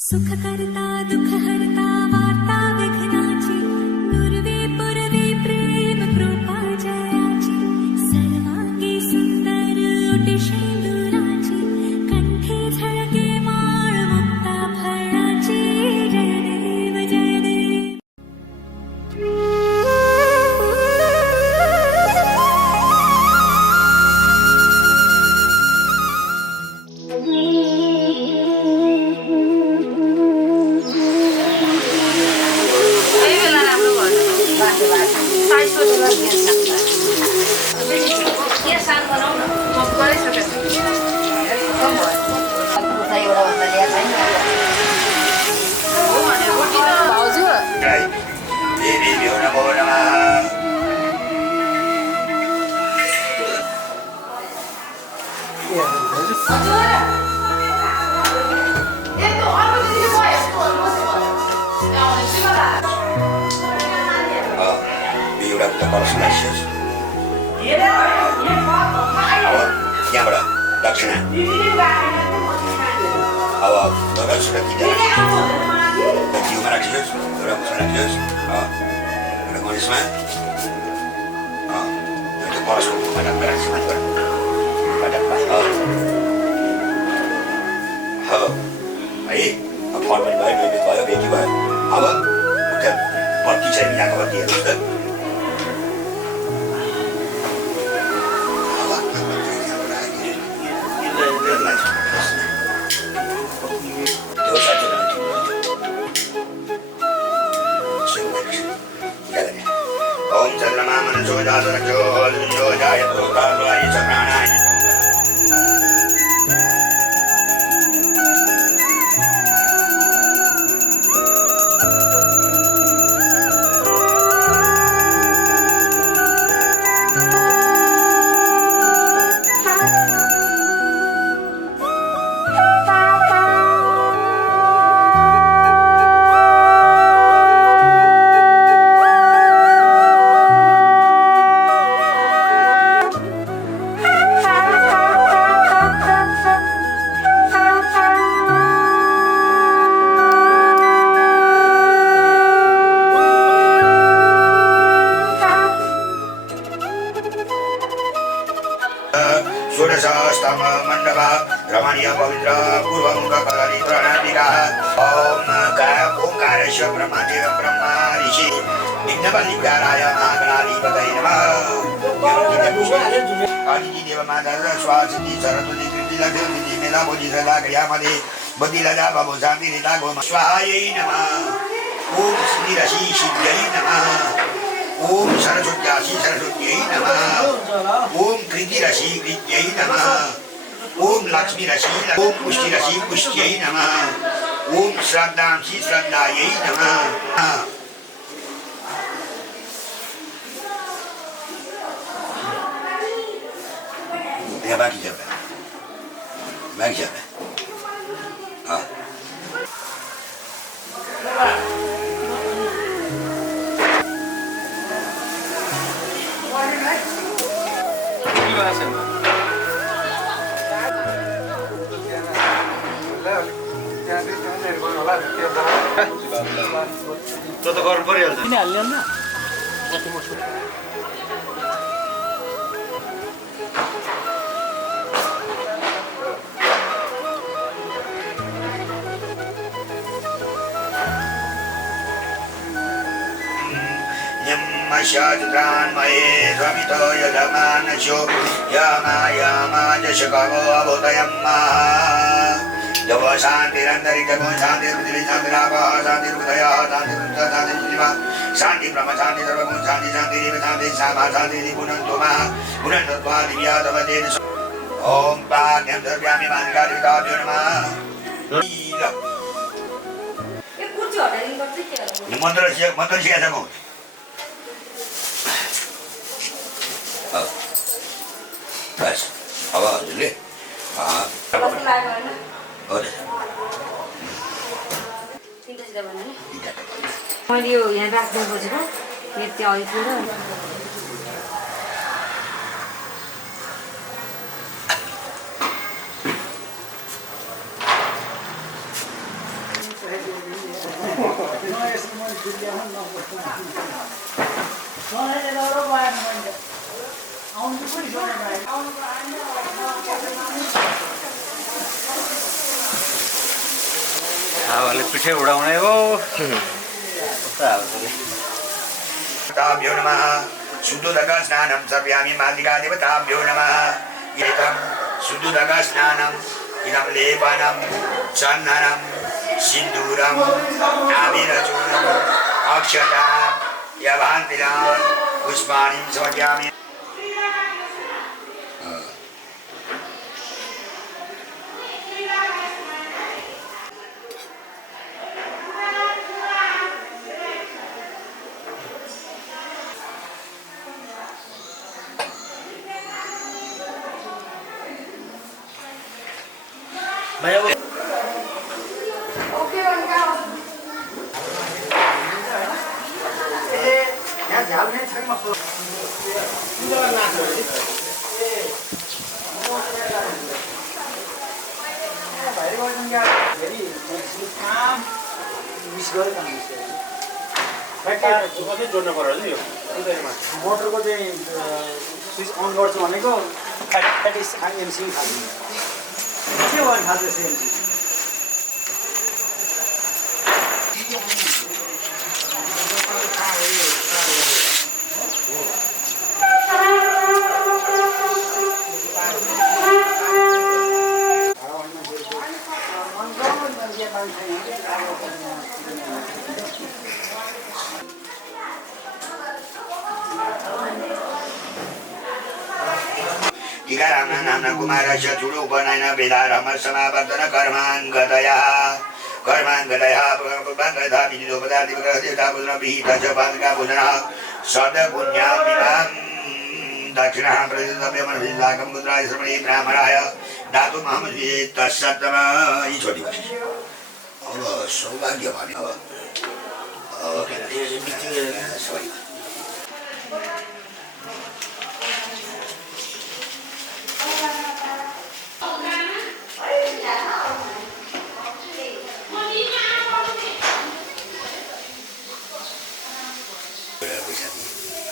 सुख करता दुख हरता वार्ता विघ्नाची नुरवी पुरवी प्रेम कृपा जयाची सर्वांगी सुंदर ओटी शेंदुराची कंठी झळके माळ मुक्ता फळाची जय देव जय देव. यहाँबाट दक्षिणा अब भगवान् सुरत जिउमा राखियोस् एउटा मुसमा राखियोस् एउटा गणेशमा एउटा कलशको पटकमा राख्छ माथिबाट पटकमा है अब फल पनि भयो नैवेद्य भयो बेटी भयो अब बत्ती चाहिँ यहाँको बत्ती हेर्नुहोस् त ओम चंद्रमा मनसो जातरक्षो जो जायतो कालवाय च प्राणाय षोडशस्तम मंडप रमणीय पवित्र पूर्वमुख कलरी प्रणालिका ओंकारश्व ब्रह्मदेव ब्रह्मा ऋषि विघ्नबलिकाराय महागणाधिपतये नमः. आदिति देव माता स्वासिति सरस्वती कृति लक्ष्मी मेला बोधि सदा क्रियामध्ये बुद्धि लजा बाबू शांति निता गो स्वाहायै नमः. ओम सिद्धि रसी सिद्ध्यै नमः. ओम सरस्वत्यासी सरस्वत्यै नमः. ओम कृति रसी कृत्यै नमः. ओम लक्ष्मी रसी ओम पुष्टि रसी पुष्ट्यै नमः. ओम श्रद्धांसी श्रद्धायै नमः. यहाँ बाँकी छ बाँकी छ त्यो त गर्नु परिहाल्छ किन हाल्ने अन्त शाजुत्रान्मये स्वमितो यजमानशो यामायामाजशकवो अभूतयम्मा जव शान्तिरन्तरिक्षगो शान्तिरुद्रि शान्तिरापः शान्तिरुदयः शान्तिरुद्रः शान्ति ब्रह्म शान्ति सर्वगुण शान्ति शान्तिरेव शान्ति सामा शान्तिः पुनन्तुमा पुनन्तत्वा दिव्यातवतेन ॐ पाद्यं सर्व्यामि मानकारिताभ्यो नमः. मन्त्र सिकाएको बस अब हजुरले मैले यो यहाँ राख्दै बसेको यति अलिपुर हावाले पिठे उडाउने हो ताभ्यो नमः सुदुदक स्नानं सर्वयामि मालिका देवताभ्यो नमः एतं सुदुदक स्नानं इदं लेपनं चन्दनं सिन्दूरम् आविरचूर्णम् अक्षतां यभान्तिनां पुष्पाणि समर्पयामि जोड्नु पर्यो नि यो मोटरको चाहिँ स्विच अन गर्छु भनेको एमसी खाल्नु के भयो खाल्दैछ एमसी नाम्ना कुमारस्य चूडो उपनयन वेदारम समावर्तन कर्माङ्गतयः बन्धता विदितोपदाति विग्रहदेवता पुनः विहित च पादका पुनः सदपुण्यां विवां दक्षिणः प्रतिदव्यमनभिलाकं मुद्राय श्रमणे ब्राह्मणाय दातुमहमस्मि तत्सत्तम यी छोटी बस अब सौभाग्य भन्यो अब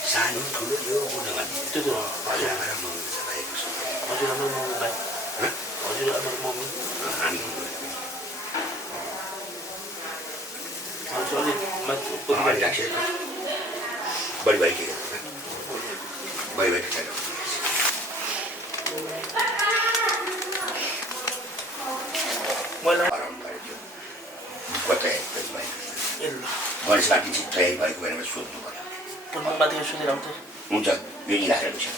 सानो ठुलो यो गुणमा त्यो त हजुरआमा र मम्मी चलाएको छ हजुरआमा र मम्मीलाई हजुरआमा र मम्मी हामी बढी भाइ के बढी भाइ के साथी चाहिँ तयारी भएको बेलामा सोध्नु पर्यो हुन्छ यो नि राखेर बस्यो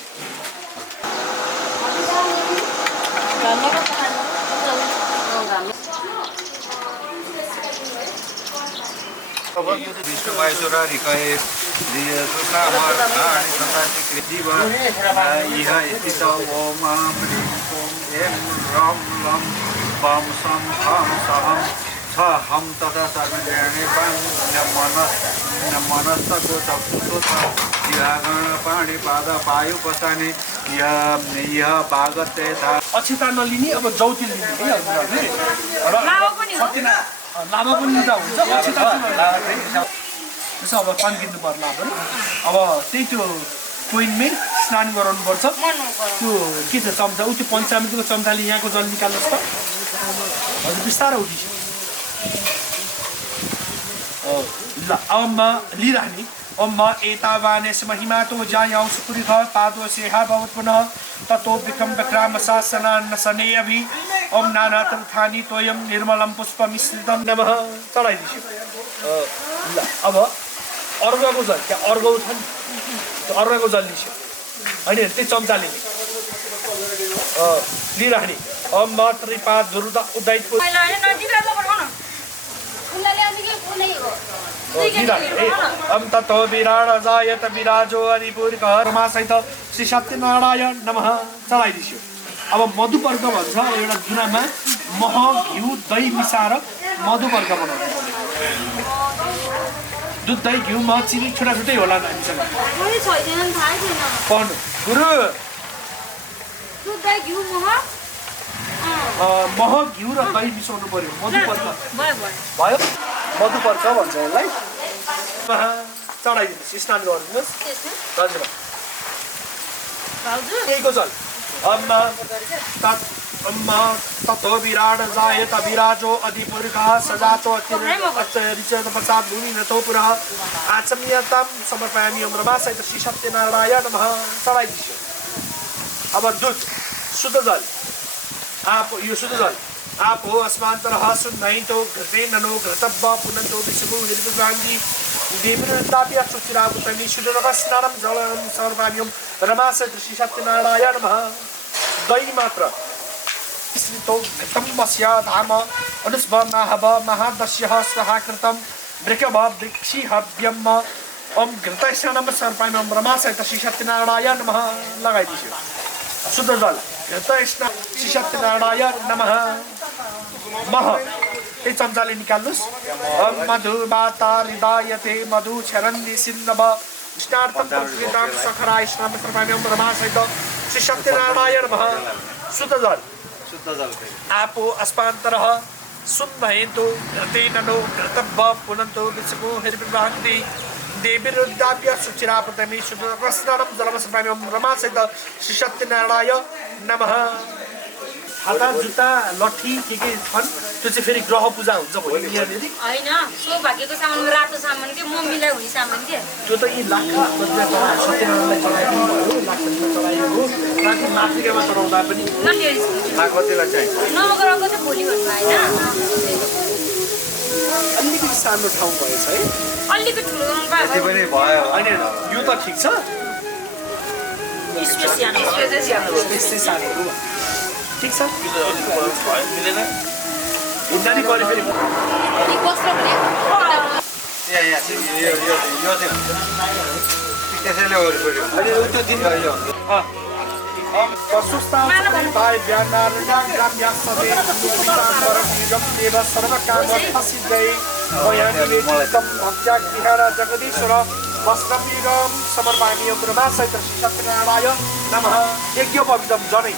विष्णु महेश्वरा रिकाए जीव इह स्थित ओम ह्रीं ओम एं रं लं वां सं हं सहं हम तथा सर्वज्ञाने मनस्तको चक्षुषो जिहागण पाणी पाद पायु पसाने यह भागते था अक्षता नलिने अब जौती लिने है हजुरहरूले र सत्यना लामा पनि लिँदा हुन्छ अक्षता त्यसो अब तन्किनु पर्ला अब त्यही त्यो कोइनमै स्नान गराउनुपर्छ त्यो के छ चम्चा उ त्यो पञ्चामृतको चम्चाले यहाँको जल निकाल्नुहोस् त हजुर बिस्तारै उठिस ल अब लिइराख्ने अम्म एतावानेश महिमातो जायां सुपुरिख पादो सेहा भवत् पुनः ततो विक्रम विक्रामशासनान्न सने अभि ओम नानातंथानि तोयं निर्मलं पुष्पमिश्रितं नमः चढाइदिन्छु ल अब अर्घको जल त्यहाँ अर्घ छ नि त्यो अर्घको जल लिन्छु होइन त्यही चम्चाले लिइराख्ने अम्म त्रिपाद दुर्दा उदयको ततो विराट जायत विराजो हरिपुरकर्मा सहित श्री सत्यनारायण नमः चढाइदिन्छु अब मधुपर्क भन्छ एउटा जुनामा मह घिउ दही मिसाएर मधुपर्क बनाउनु दुध दही घिउ मह चिनी छुट्टा छुट्टै होला हामीसँग पढ्नु गुरु मह घिउ र दही मिसाउनु पर्यो मधुपर्क भयो मधुपर्क भन्छ यसलाई चढाइदिनुहोस् स्नान गरिदिनुहोस् हजुर यहीको जल अम्मा ततो विराट जायत विराजो अधिपुरुषः सजातो अतिरिचत पश्चात् भूमि नतो पुरः आचम्यतां समर्पयामि ओम रमा सहित श्री सत्यनारायण नमः चढाइदिन्छु अब दुध शुद्ध जल आप यो शुद्ध जल आप हो अस्मान्तरः सुन्नैतो घृते ननो घृतब्ब पुनन्तो विषमु हिर्विगान्धि देवृन्दाप्य सुचिरापुतमि शुद्धरवस्नानं जलं समर्पयामि ओम रमा सहित श्री सत्यनारायण नमः दही मात्र स्मृतो घृतम्बस्य धाम अनुस्वनाहव महादस्यः स्वाहाकृतं वृकभ वृक्षिहव्यम् ओम घृतस्नानं समर्पयामि ओम रमा सहित श्री सत्यनारायण नमः लगाइदिन्छु शुद्ध जल घृतस्नान श्री सत्यनारायण नमः मह एक चम्चाले निकाल्नुहोस् ओम मधुबाता हृदयते मधु क्षरन्ति सिन्धव स्नार्थं पृथ्वीतां सखराय स्नानं समर्पयामि ओम रमा सहित श्री सत्यनारायण नमः शुद्ध जल आपो अस्मान्तरः सुन्नयन्तु घृतेननो घृतब्ब पुनन्तो विषमो हिर्विवाहन्ति देवीरुद्धाप्य सुचिरापतमि शुद्धस्नानं जलं समर्पयामि ओम रमा सहित श्री सत्यनारायण नमः हाता जुत्ता लट्ठी के छन् त्यो चाहिँ फेरि ग्रह पूजा हुन्छ भोलि यहाँनिर होइन सौभाग्यको सामान रातो सामान के मम्मीलाई हुने सामान के त्यो त यी लाखा सत्यनारायणलाई चढाइदिनु भयो लाखपतिमा चढाइयो राति मातृकामा चढाउँदा पनि लाखपतिलाई चाहिँ नवग्रहको चाहिँ भोलि भन्नु होइन अलिकति सानो ठाउँ भएछ है अलिकति ठुलो गर्नु पायो होइन यो त ठिक छ यस्तै सानो हो ठिक छ हिँड्दा नि गऱ्यो फेरि जगदीश्वर वस्त्रं समर्पयामि ओम रमा सहित श्री सत्यनारायण नमः यज्ञोपवीतम जनै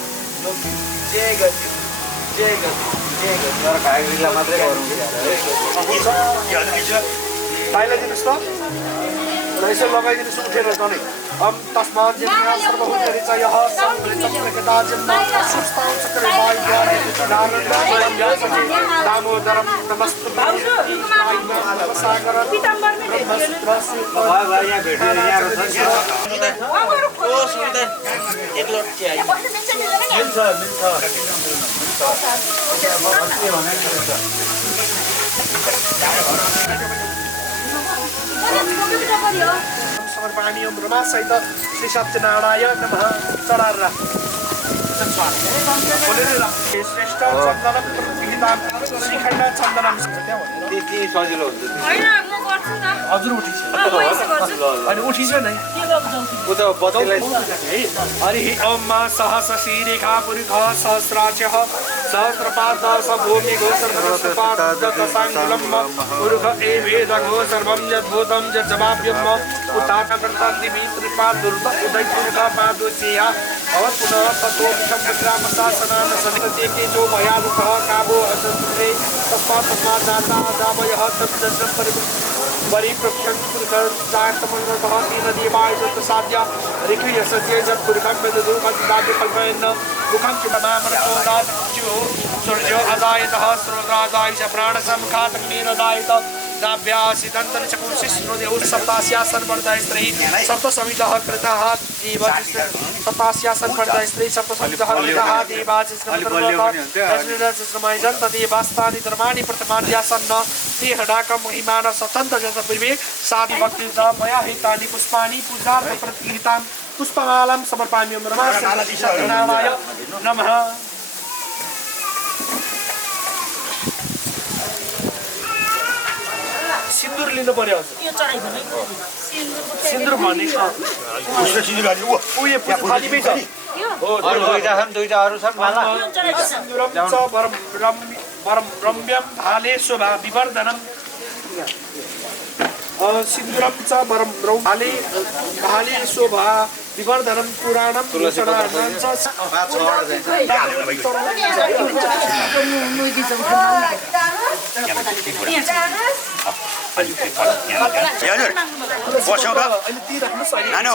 जय गति जय गति जय गति मात्रै ताइलाई दिनुहोस् त र यसो लगाइदिनुहोस् उठेर जनै हम तस्मात् सर्वभूतरिचयः दामोदरं नमस्तुभ्यं समर्पयामि ओम रमा सहित श्री सत्यनारायण नमः चढाएर श्रेष्ठ चन्दनम विहिताम श्रीखण्ड चन्दनम सजिलो हुन्छ हजुर उठिस अनि उठिस नै हरि ओम सहस श्रीरेखा पुरुष सहस्राक्षः सहस्रपाद सभूमि गोसर्वपादसाङ्गुलम् पुरुष एवेदघो सर्वं यद्भूतं यज्जवाभ्यम् उत्थानवृत्तं दिवि त्रिपादुर्द उदयपुरुषपादोषेया अवपुनः ततो विषमविग्रामशासनान् सन्निधते जो भयालुकः काबो असुरे तस्मात् जाता दावयः तद्दर्शनं परिप्रक्षन् पुरुषार्थमङ्गलतः तेन देवाय तत्साध्य ऋखि यशस्य यत्पुरुषं वेददुर्गतिदाद्यकल्पयन् मुखं चितमामनसोदाच्यो सूर्यो अदायतः स्रोत्रादाय च प्राणसमखातग्निरदायत नाभ्यासिदन्तरिचकुंसिस्रोदेव सप्तास्यासन्वर्धयस्त्री सप्तसमितः कृतः एव सप्तास्यासन्वर्धयस्त्री सप्तसमितः कृतः देवाचिस्रमयजन् तदेवास्तानि धर्माणि प्रथमाद्यासन्न ते हडाकं महिमान सतन्त जत पूर्वे साधि भक्तिता मया हितानि पुष्पाणि पूजार्थ प्रतिहितां पुष्पमालां समर्पयामि ओम रमा सत्यनारायण नमः सिन्दुर लिनु पर्यो सिन्दुर भन्ने उयो थालीमै छ दुईटा अरू छन् माला सिन्दुरं च परम रम्यं भाले शोभा विवर्धनम् सिन्दुरं च परम भाले शोभा विवर्धनं पुराणं भूषणानां च हजुर बसौँ त अहिले ती राख्नुहोस् अहिले नानो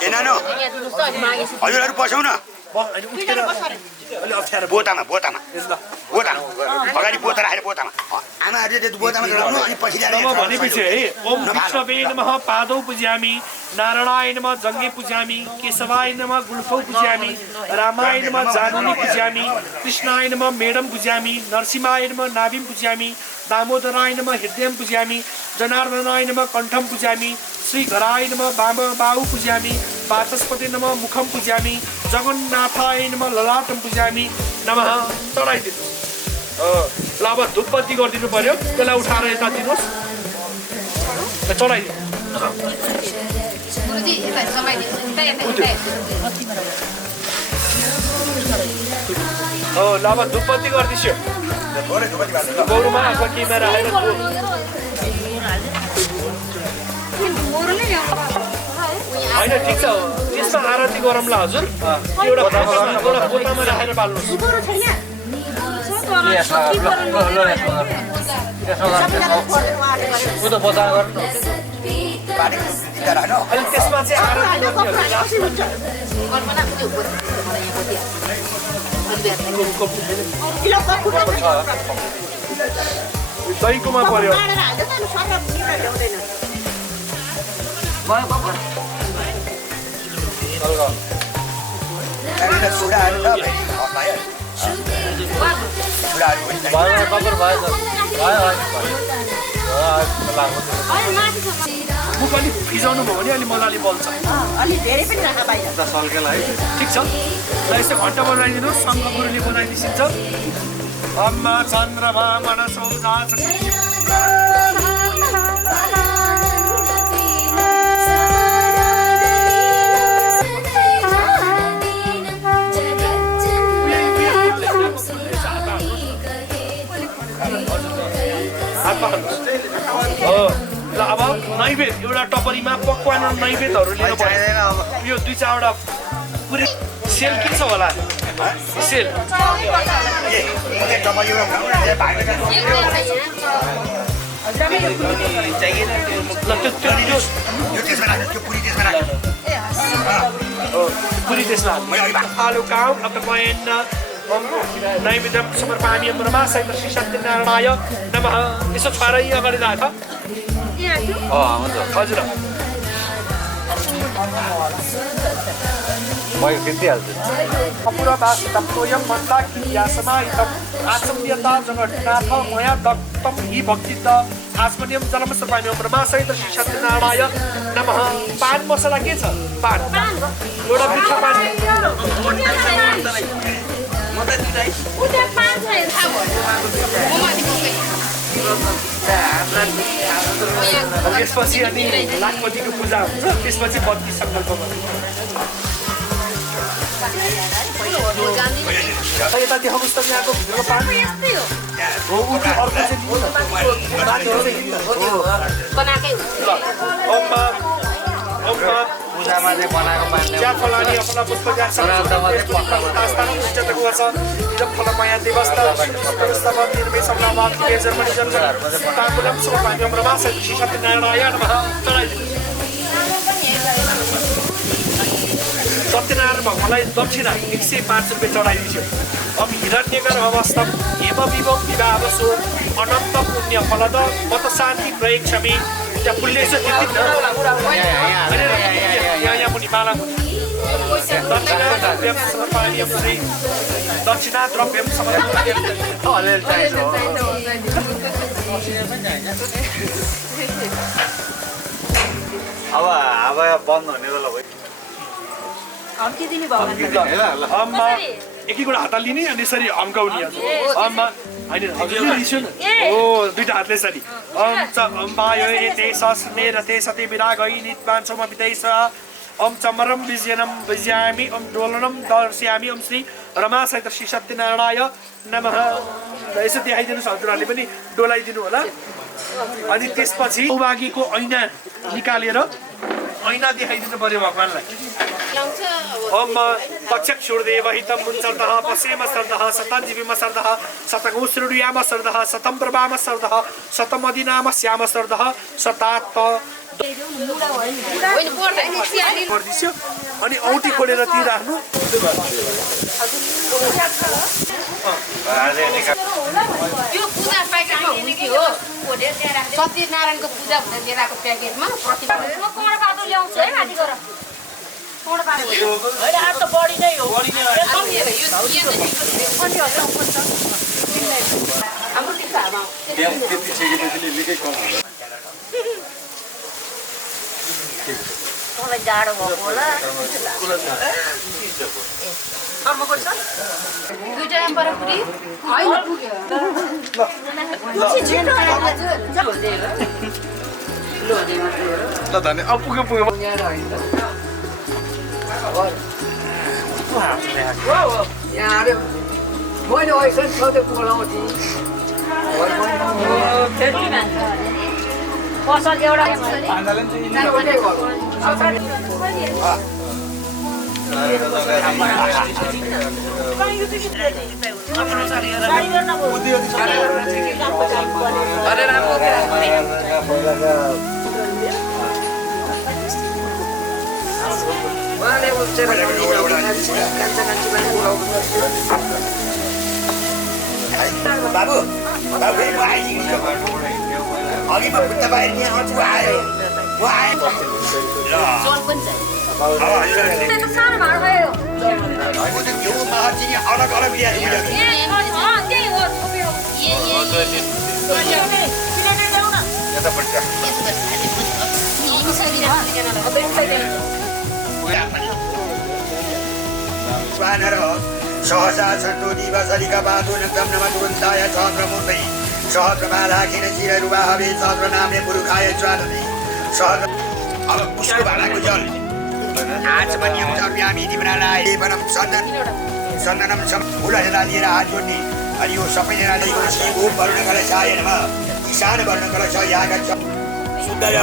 ए नानो हजुरहरू बसौँ न अहिले उठेर अलि अप्ठ्यारो बोतामा बोतामा ल बोतामा अगाडि बोता राखेर बोतामा आमाहरूले त्यो बोतामा चढाउनु अनि पछि ल्याएर नमः भनेपछि है ओम विष्णवे नमः पादौ पूजयामि नारायणाय नमः जङ्गे पूजयामि केशवाय नमः गुल्फौ पूजयामि रामाय नमः जानुनी पूजयामि कृष्णाय नमः मेडम पूजयामि नरसिंहाय नमः नाभिम पूजयामि दामोदराय नमः हृदयं पूजयामि जनार्दनाय नमः कण्ठं पूजयामि श्रीधराय नमः बाहु पूजयामि वाचस्पति नमः मुखं पूजयामि जगन्नाथाय नमः ललाटं पूजयामि नमः चढाइदिनु ल अब धुपबत्ती गरिदिनु पर्यो त्यसलाई उठाएर यता दिनुहोस् चढाइदिनु ल अब धुपबत्ती गरिदिन्छु गौरमा आएको क्यामेरा आएर होइन ठिक छ त्यसमा आरती गरौँला हजुर एउटा बोतामा राखेर पाल्नुहोस् अनि त्यसमा चाहिँ आरती दहीकोमा पर्यो मुख अलिक फिजाउनु भयो भने अलिक मजाले बल्छ ठिक छ ल यस्तो घन्टा बनाइदिनुहोस् शङ्ख गुरुले बनाइदिन्छ अम्मा चन्द्रमा मनसौ ल अब नैवेद्य एउटा टपरीमा पकवान र नैवेद्यहरू लिनु पर्यो यो 2-4वटा पुरै सेल के छ होला सेल पुरी त्यसमा आलु काउ अपयन नैवेद्यं समर्पयामि ब्रह्मासहित श्री सत्यनारायणाय नमः यसो छारै अगाडि राख हजुर अपुरदास्तप्तोयं मन्दाकियासमाहितम् आसम्यता जगन्नाथ मया दत्तं हि भक्तित आस्मन्यं जलम समर्पयामि ब्रह्मासहित श्री सत्यनारायणाय नमः पान मसला के छ पान एउटा मिठो पान त्यसपछि अनि लाखपतिको पूजा हुन्छ त्यसपछि 32 सङ्कल्प यता देखाउनुहोस् त यहाँको भित्रको पान हो अर्को चाहिँ पूजामा चाहिँ बनाएको पानी ज्या फलानी अपना पुष्प ज्या स्थानं उच्चतको वर्ष इदं फलमया देवस्त स्तव निर्मे समनावाद के जर्मनी जन्म ताकुलम समपाम्यं ब्रह्मासहित श्री सत्यनारायणाय नमः सत्यनारायण भगवानलाई दक्षिणा 105 रुपियाँ चढाइदिन्छु अब हिरण्यकर अवस्थम हेम विभव विवाहसो अनन्त पुण्य फलद मत शान्ति प्रयोग क्षमी त्यहाँ पुल्ले यसो यहाँ मुनि माला दक्षिणा द्रव्यम समर्पयामि श्री दक्षिणा द्रव्यम समर्पयामि अब बन्द हुने बेला भयो अम्मा एक-एकवटा हात लिने अनि यसरी अम्काउने अम्मा होइन हजुरले लिसु न हो दुईटा हातले यसरी ओम च अम्बायो एते सस्मे रते सते विरागै नित्वांसम विदेश ओम चमरम विजयनम विजयामि ओम डोलनम दर्शयामि ओम श्री रमासहित श्री सत्यनारायणाय नमः यसो देखाइदिनुहोस् हजुरहरूले पनि डोलाइदिनु होला अनि त्यसपछि सौभाग्यको ऐना निकालेर ऐना देखाइदिनु पर्यो भगवानलाई ओम पक्षक्षुर्देव हितं मुञ्चर्दः पश्येम सर्दः शताञ्जीविम सर्दः शतगुश्रुयाम सर्दः शतं प्रभाम सर्दः शतमदिनाम श्याम सर्दः शतात्त गरिदिन्छु अनि औँठी खोलेर ती राख्नु यो पूजा प्याकेटमा हुन्थ्यो सत्यनारायणको पूजा हुँदा लिएर आएको प्याकेटमा कौडपातो ल्याउँछु है माथि गएर हाम्रो टिकामा जाडो भएको होला दुईटा एम्परपुरी ल धन्य अब पुग्यो पुग्यो मैले ऐसा सधैँ बोलाउँथे पसल एउटा बाबु बाबु म आइदिनु अघि म बुट्टा बाहिर निस्किन्छु आयो म आएँ सानो भाडा भयो यो महाचिनी अलग अलग ल्याएर सहसा छन्तो दिवसलिका बाधो नम नम तुरन्ताय सहक्रमूर्तै सहक्रमालाखिन चिररुवाहवे सहक्रनामे पुरुखाय ज्वालने सहक्र अब उसको भाडाको जल आचमन्यम चर्प्यामी तिम्रालाई लेपनम सन्दनम फुलहरू लिएर हात जोड्ने अनि यो सबैले यो ओम वर्णकलाई चाहे नमः ईशान वर्णकलाई छ यहाँ गर्छ सुन्दर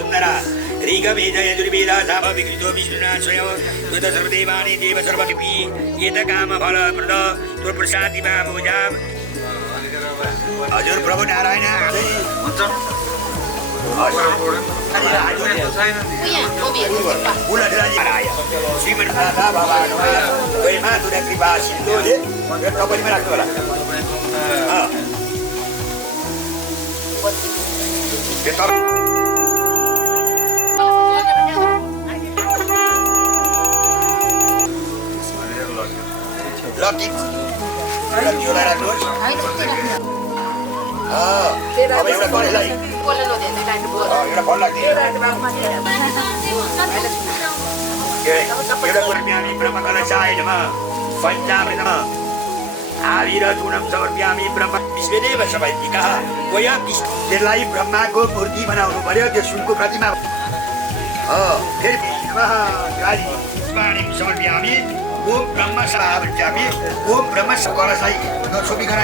सुन्दरा ऋग्वेद यजुर्वेद साम विकृतो विष्णुना स्वयं दुत सर्वदेवानि देव सर्वकिपि एत काम फल प्रद तुर प्रसादि माम भुजाम हजुर प्रभु नारायण श्रीमन् राधा भगवान् वैमा तुरा कृपा सिन्धुले कपडीमा राख्नु होला लकी लकीलाई राख्नुहोस् अब एउटा गणेशलाई एउटा फल लाग्ने एउटा कुर्म्यामी ब्रह्मकला चाहे नमः पञ्चामृत नमः आविरगुणम समर्प्यामी ब्रह्म विश्वदेव सबैतिका वयम त्यसलाई ब्रह्माको मूर्ति बनाउनु पर्यो त्यो सुनको प्रतिमा फेरि नमः काली वाणीम समर्प्यामी ओम ब्रह्म सभावृत्यामी ओम ब्रह्म सकललाई नछोपिकन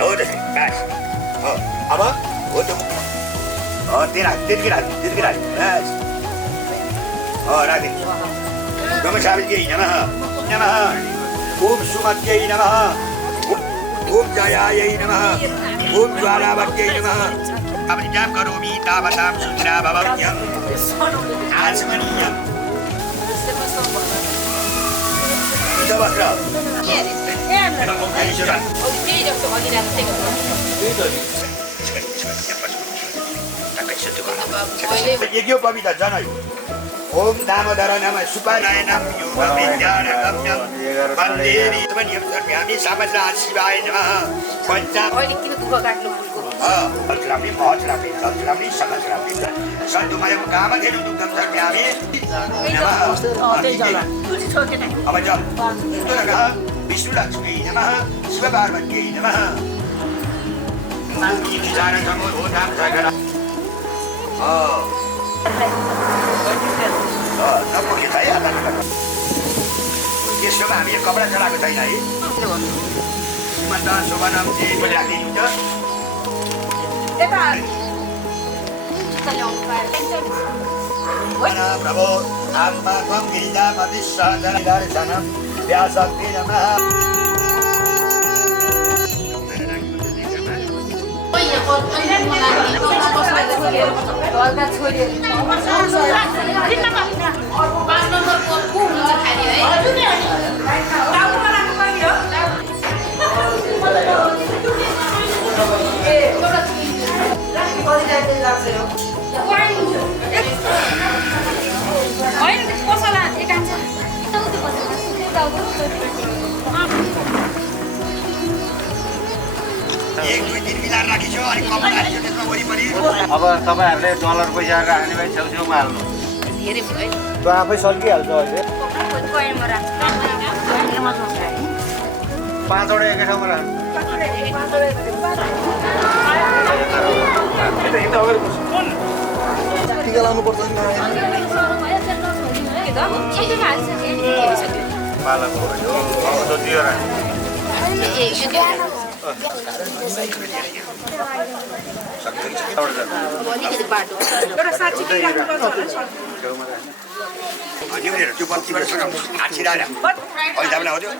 हो त्यसै बस अब हो त्यो त्यतिकै राख बस राधे ब्रह्म सावित्र्यै नमः नमः ओम सुमत्यै नमः ओम जयायै नमः ओम ज्वालावत्यै नमः अब जाप करोमि तावतां सुखिना भवत्यम् आचमनीयम् वस्त्र यज्ञ पवित्र जनै ओम दामोदर नमः सुपनयनम योगविद्यानगम्यं वन्दे विद्मन्यं सर्व्यामि सामज्राज शिवाय नमः पञ्चाम अहिले किन दुःख काट्नु फुलको अल्लामी महत्लामी अल्लामी सकलामी सन्तुमयं कामधेनु दुग्धं सर्व्यामि नमः अब जल दुर्गा विष्णु लक्ष्मी नमः शिव पार्वत्यै नमः त्यसोमा हामी कपडा चलाएको छैन है श्रीमन्त शोभनम चाहिँ राखिदिनु त प्रभो आत्मा त्वं गिरिजापतिस्सहजनदर्शनं व्यासक्ति नमः हल्का छोरी होइन पसला एकान्छ एक दुई तिन मिलाएर राखिसो अनि कपडा हालिसो त्यसमा वरिपरि अब तपाईँहरूले डलर पैसा राख्ने भए छेउछेउमा हाल्नु धेरै भयो त्यो आफै सल्किहाल्छ अहिले कोइनमा राख्छ 5 वटा एकै ठाउँमा राख्नु टिका लाउनुपर्छ नि पालाको भयो अब दियो राख्नु अन्यहरू त्यो बत्तीबाट सघाउनु हात छिराएर अहिले तपाईँलाई हो त्यो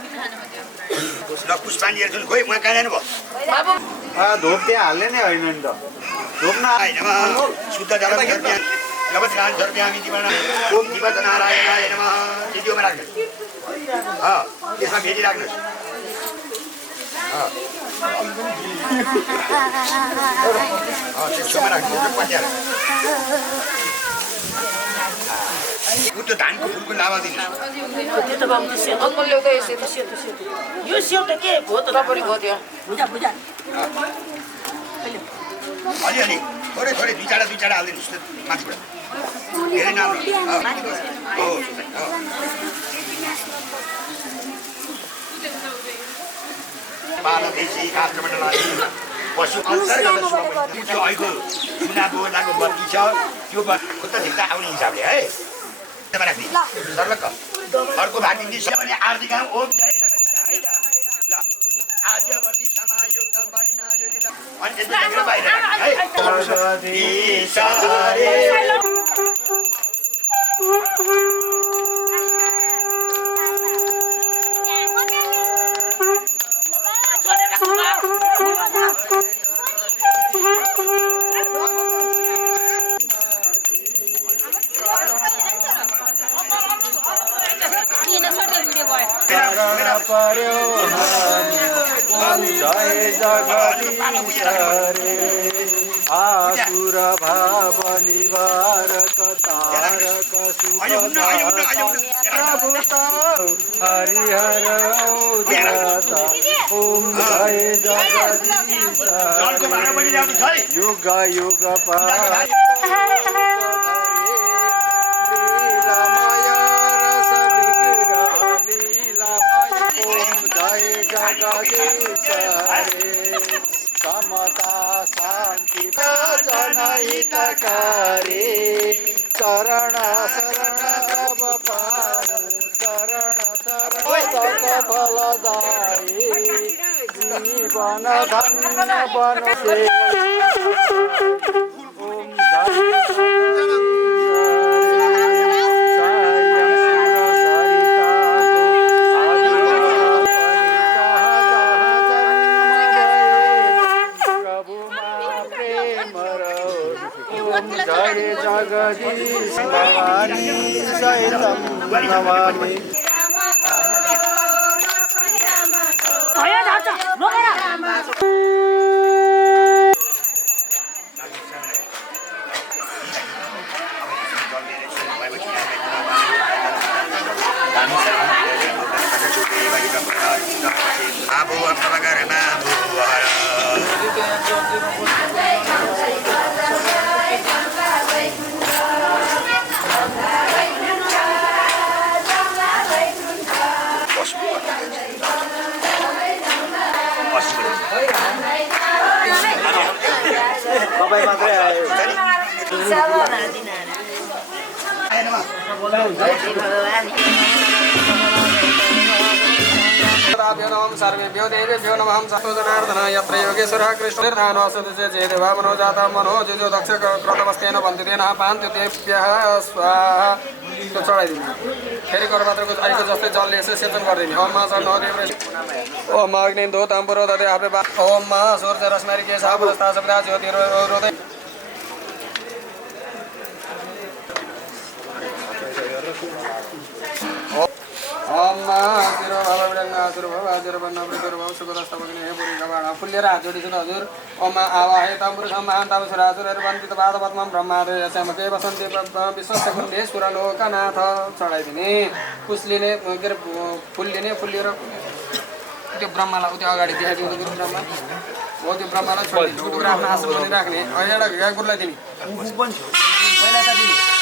ल पुष्पाञ्जली हेर्छु खोइ उहाँ कहाँ जानुभयो धोप त्यहाँ हाल्ने नै होइन नि त धोप होइन शुद्ध जल नमस्कार सर्प्यामी दिवाना ओम दिवस नारायणाय नमः त्यतिमा राख्नुहोस् त्यसमा फेरि राख्नुहोस् त्यसमा राख्नुहोस् पट्याएर त्यो धानको फुलको लावा दिनुहोस् यो सेउ त के हो त तपाईँ हो त्यो अलिअलि थोरै थोरै दुई चाडा हालिदिनुहोस् माथिबाट धेरै नाम हो पालदेशी काष्ठमण्डलादि पशु अन्तर्गत त्यो अहिलेको चुना बोलाको बत्ती छ त्यो खुट्टा झिक्दा आउने हिसाबले है राख्ने सर्लक्क अर्को भाग दिन्छ भने आर्थिक ओम जय जगदीश है ल आजवर्ती समायुक्त बनिना योजित अनि त्यसबाट बाहिर है जगदीश हरे जय जगदीश रे आसुर भाव निवारक तारक हरिहर उदाता ओम जय जगदीश युग युग जगदीश हरे समता शांति जनहितकारी चरण शरण तव पाऊं चरण शरण तव फलदायी जीवन धन्य बन से ओम जय जगदीश भवानी सहितं नमामि तपाईँ मात्रै आयो भगवान ताभ्यो नमः सर्वेभ्यो देवेभ्यो नमः सतोजनार्दन यत्र योगेश्वरः कृष्णनिर्धानो सदस्य चेदेवा मनोजाता मनो जुजो दक्ष क्रतमस्तेन वन्दितेन पान्त्य तेभ्यः स्वाहा त्यो चढाइदिनु फेरि गर्भपात्रको अहिलेको जस्तै जलले यसो सेचन गरिदिने ओम मा सर्व देव ओम अग्नि दो ताम्पुरो ददे आपे ओम मा सूर्य रश्मि के साबस्ता सबदा ज्योति रोदय ओम मा तिरो भव विडंगा सुर भव आजर बन्न प्रतिर भव सुगदस्त भग्ने हे पुरी गवाणा फुल्लेर हात जोडिछन् हजुर ओम मा आवाहे ताम्पुर सम्मान ताम सुरासुरहरु वन्दित पादपद्मम ब्रह्मादय यस्यामके वसन्ति विश्वस्त कुण्डे सुरलोकनाथ चढाइदिने पुस्लिने के अरे फुल्लिने फुल्लिएर त्यो ब्रह्मालाई उति अगाडि देखाइदिनु गुरु ब्रह्मा हो त्यो ब्रह्मालाई छोडिदिनु गुरु आफ्नो आश्रम पनि राख्ने एउटा यहाँ गुरुलाई दिने पहिला त दिने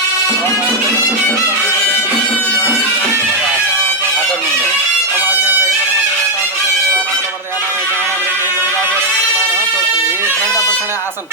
आसन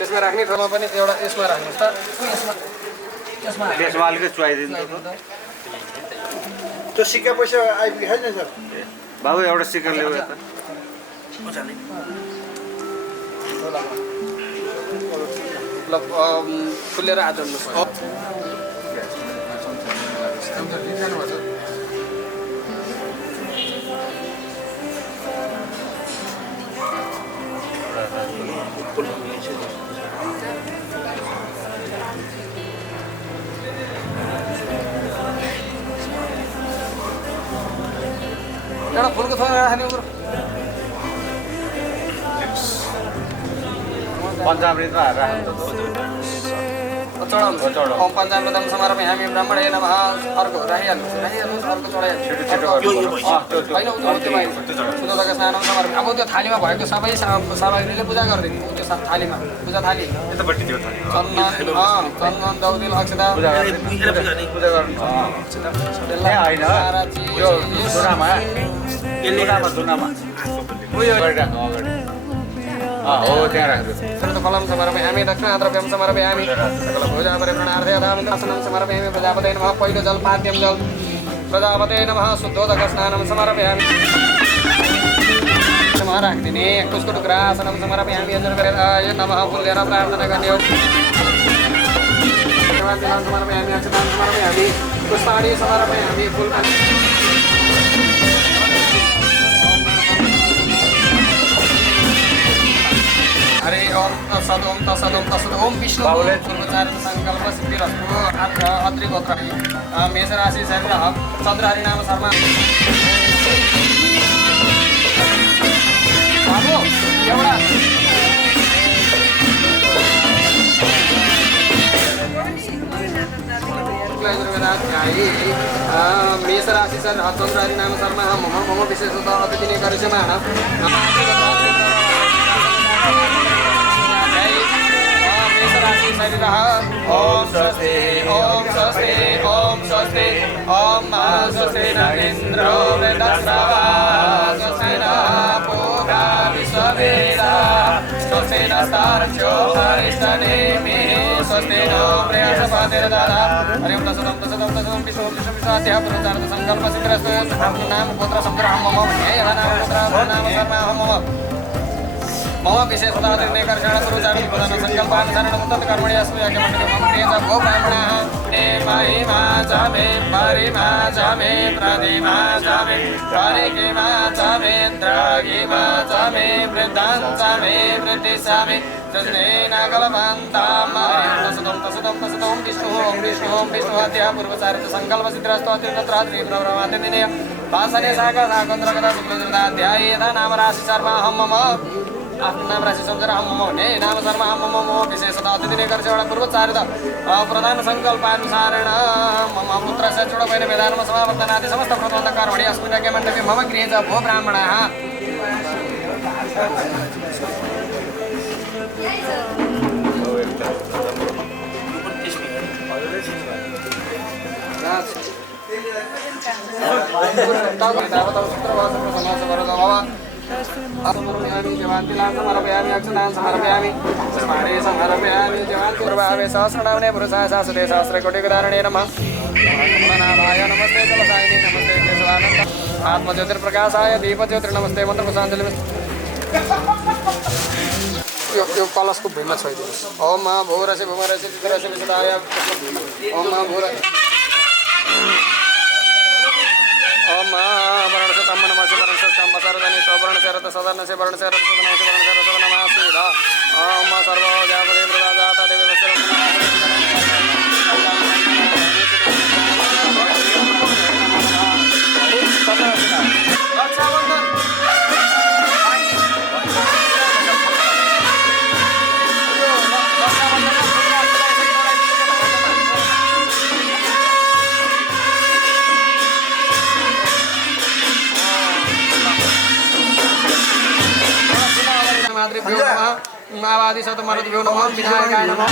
त्यसमा राख्ने ठाउँमा पनि एउटा यसमा राख्नुहोस् त त्यसमा अलिकति चुहाइदिनु त्यो सिक्का पैसा आइपुग्यो छैन सर बाबु एउटा सिक्का ल्याऊ यता ल फुलेर हात जोड्नुहोस् एउटा फुलको थोरा राख्ने उम्रो पञ्चामृत चढाउनु ओम पञ्चामृतम समर्पयामि ब्रह्मणे नमः अर्को राखिहाल्नुहोस् अर्को चढाइहाल्नुहोस् होइन सुदोदक स्नानं समर्पयामि अब त्यो थालीमा भएको सबै सामग्रीले पूजा गरिदिने त्यो थालीमा पूजा थाली चन्दन दौदिल अक्षता पूजा गर्नु होइन यो दुनामा उयो गरिराख्नु अगाडि हो त्यहाँ राख्नु फलं समर्पयामि दक्षिणाद्रव्यं समर्पयामि सकलभोजापरिप्रणार्थे आसनं समर्पयामि प्रजापतये नमः पहिलो जल पाद्यं जल प्रजापतये नमः शुद्धोदक स्नानं समर्पयामि राखिदिने कुसको टुक्रा आसनं समर्पयामि यजुर्वेदाय नमः फुलेर प्रार्थना गर्ने हो समर्पयामि अक्षतां समर्पयामि पुष्पाणि समर्पयामि फुलमाला हरे ओम तत्सद ओम विष्णु पूर्वचारण संकल्प सिद्धिरस्तु अत्रि गोत्र मेष राशि शरीर चंद्र हरि नाम शर्मा बाबु एउटा मेष राशि शरीर चंद्र हरि नाम शर्मा मम विशेषतः अतिथिने करिष्यमा ओम स्वस्ति ओम स्वस्ति ओम स्वस्ति ओम स्वस्ति नरेन्द्रो वेदस्रवा स्वस्ति न पूरा विश्ववेदा स्वस्ति नस्तार्क्ष्यो हरिष्ठनेमिः स्वस्तेन प्रयासपादेन दादा हरिं तसदं विष्णु विष्णुविषाद्यः पुरुषार्थ संकल्प सिद्धिरस्तु नाम पुत्र समुद्र हम मम भन्ने यदा नाम पुत्र नाम शर्मा हम मम विशेषतादिने कर्षण पुरुषार्थ प्रधान संकल्पानुसारेण उन्नत कर्मणि अस्मि यज्ञमण्डले मम तेज गो ब्राह्मणाः महिमा जामे परिमा जामे प्रतिमा जामे परिमा जामे द्रागिमा जामे वृद्धां जामे वृद्धि जामे तस्नेन कलपन्तां तसदं विष्णु अद्य पूर्वसारथ संकल्प सिद्धिरस्तु अत्युन्नतरात्रि प्रभ्रमादिने वासने साका साकन्द्रकदा शुक्लदृताध्याये यदा नाम राशि शर्मा हम मम आफ्नो नाम राशि सम्झेर हम मम हुने नाम शर्मा हम मम विशेषता अतिथिने गर्छ एउटा पूर्वचारित प्रधान सङ्कल्पानुसारेण मम पुत्रस्य चूडबैन वेदार्म समावर्तनादि समस्त प्रबन्ध कर्मणि अस्मिन् यज्ञमण्डपे मम गृहे च भो ब्राह्मणाः समर्पयामि जवान्तिलां समर्पयामि अक्षतां समर्पयामि सर्वाणि समर्पयामि जवान्तिर्भावे सहस्रनाम्ने पुरुषाय शाश्वते सहस्रकोटिगदारणे नमः नामाय नमस्ते जलसायिने नमस्ते केशवानन्द आत्मज्योतिर्प्रकाशाय दीपज्योतिर्नमस्ते मन्त्रपुष्पाञ्जलि यो कलशको भिन्न छोइदिनुहोस् ओम मा भूरसि भूमरसि चित्रसि विशदाय ओम मा भूर ओम मा वर्णस्य तम्मनमसि वर्णस्य स्तम्भसरदनि सवर्णस्य रत सदनस्य वर्णस्य रत सदनस्य वर्णस्य रत सदनमासि दा ओम मा सर्वजापदे प्रदाता देवी रक्षाबन्धन मातृभ्यो नमः मावादि शतमारुभ्यो नमः विनायकाय नमः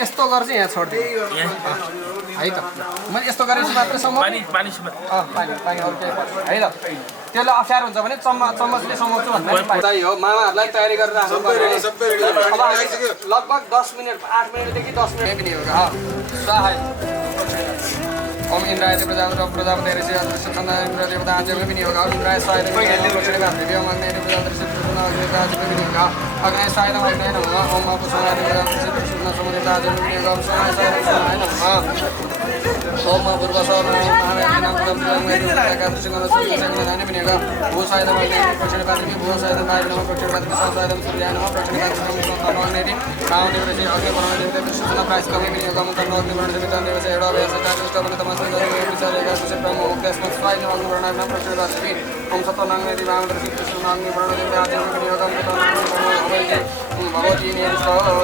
यस्तो गर्छ यहाँ छोड्दिनु है त मैले यस्तो गरेपछि मात्र पानी पानी अरू केही है त त्यसले अप्ठ्यारो हुन्छ भने चम्मचले समाउँछु भन्दा हो मामाहरूलाई तयारी गरेर राख्नु पर्यो लगभग 10 मिनट 8 मिनटदेखि 10 मिनट पनि हो सहाय ओम इंद्राय प्रजापति ऋषि अदृश्य इंद्र देवता आजमे भी नहीं होगा इंद्राय स्वाय देवी ओम अग्नि देवता ऋषि कृष्ण अग्नि आजमे भी नहीं होगा अग्नि स्वाय अग्नि नमः ओम अपुषणाय देवता ऋषि कृष्ण समुद्र आजमे भी नहीं होगा ओम स्वाय नमः ओम पूर्वसौर महाराज नाम पदम देवता का ऋषि गण सूर्य से नाने भी नहीं होगा भू स्वाय नमः प्रचंड पात्र की भू स्वाय नमः नमः प्रचंड पात्र की स्वाय नमः सूर्य नमः प्रचंड पात्र की नमः अग्नि राम देव ऋषि अग्नि वरुण देवता कृष्ण प्राइस कमी भी नहीं होगा मंत्र अग्नि वरुण देवता देव से एडो व्यस का कृष्ण बने तमस ओम सत्वनांग दिवांग ऋषि कृष्ण नांग वरुण देवता आजमे भी नहीं होगा भगवती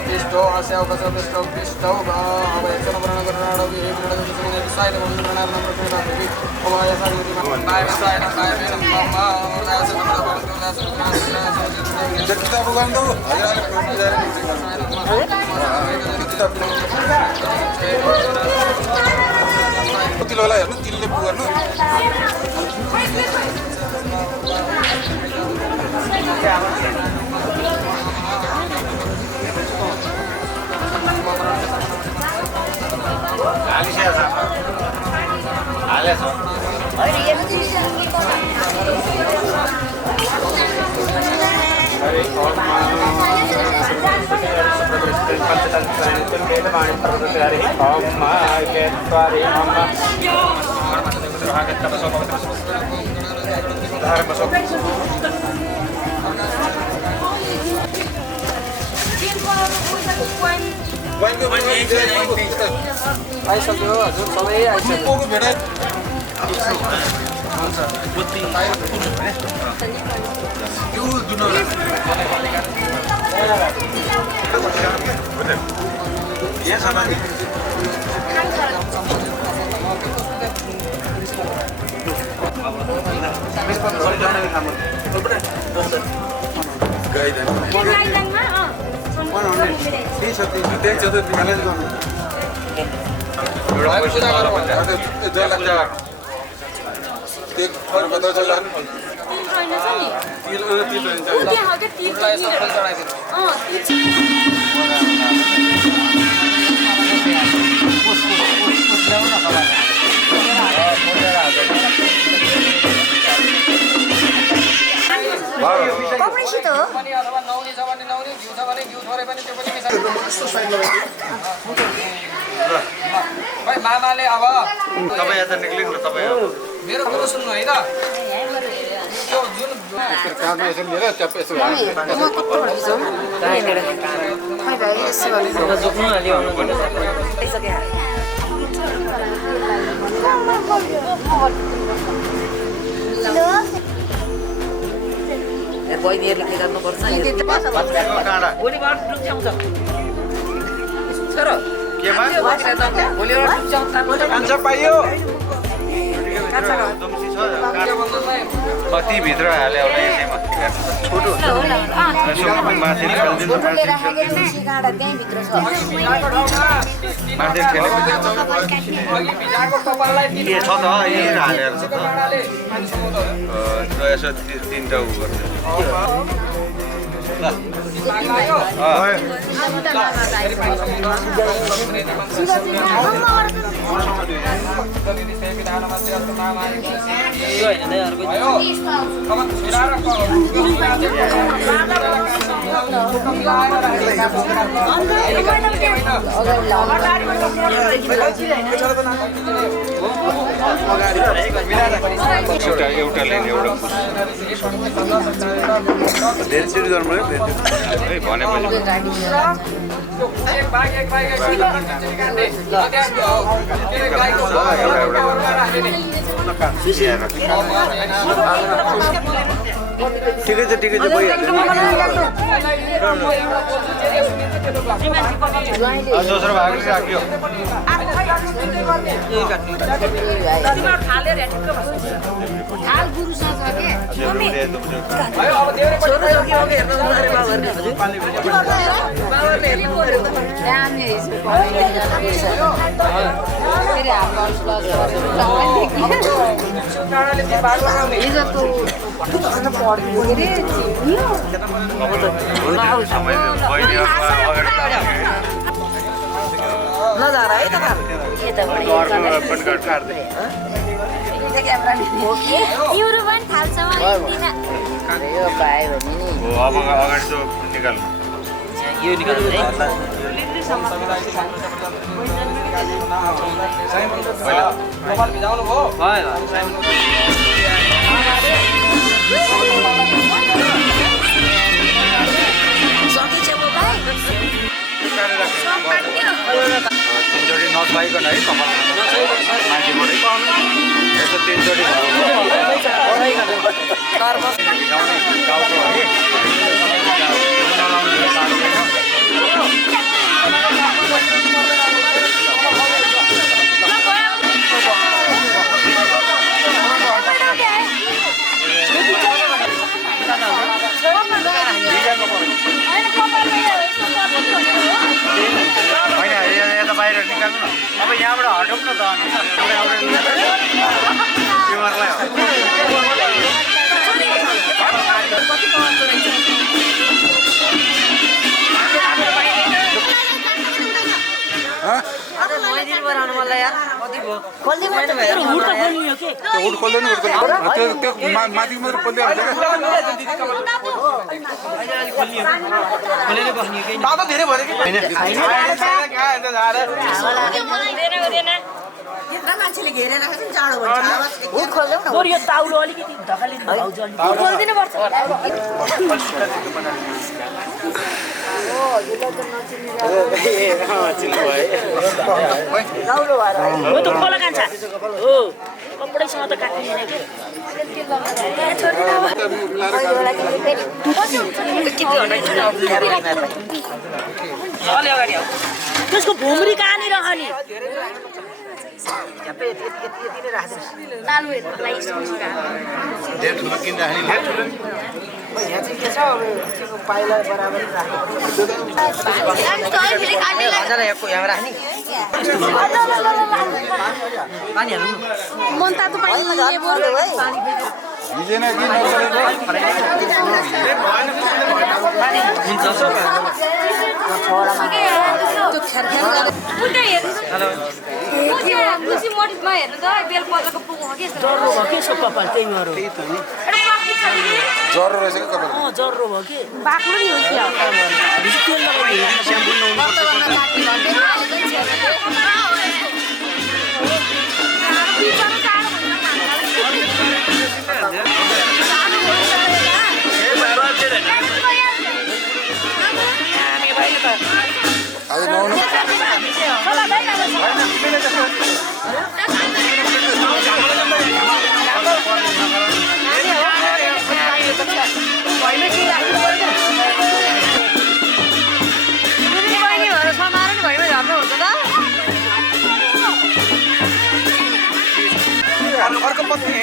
निष्ठो आस्या उपसविष्टो विष्टो अवय वरुण गरुणाडो भी साय नमः प्रणाम नमः प्रचंड ओम आयसा नाय साय नाय नमः दास नमः दास जत्ता भगवान दो तिल होला हेर्नु तिलले पुग्नु आइसक्यो हजुर सबै आइसक्यो अथवा नौनी छ भने नौनी घिउ छ भने घिउ थोरै पनि त्यो पनि भाइ मामाले अब तपाईँ यता निक्लिनु न तपाईँ मेरो कुरो सुन्नु है त त्यो जुन बहिनीहरूले के गर्नुपर्छ भोलिबाट डुब्छाउँछ पाइयो कति भित्र हाल्यो होला यसैमा छोटो माथि छ त यही हालेर यसो तिनवटा उ गर्छ एउटा लेन एउटा डेन्सिटी गर्नु पर्यो भनेपछि ठिकै छ भइहाल्छ दोस्रो भाग राख्यो अब अगाडि जो निकाल्नु यो निकाल्नु तीनचोटि नसुहाइकन है कपाल माथिबाटै यसो तीनचोटि टाउको है होइन यता बाहिर निकाल्नु न अब यहाँबाट हटौँ न त माथि मात्र धेरै भयो मान्छेले घेरेर जाडो भन्छ यो ताउलो अलिकति ढकालिदिनु खोलिदिनु पर्छ हो त खोला कान्छ हो कपडैसँग त काट्ने त्यसको भुमरी कहाँनिर अनि ज्वरो रहेछ कि कपाल ज्वरो भयो कि बाक्लो नि हो तेल अर्को पत्नी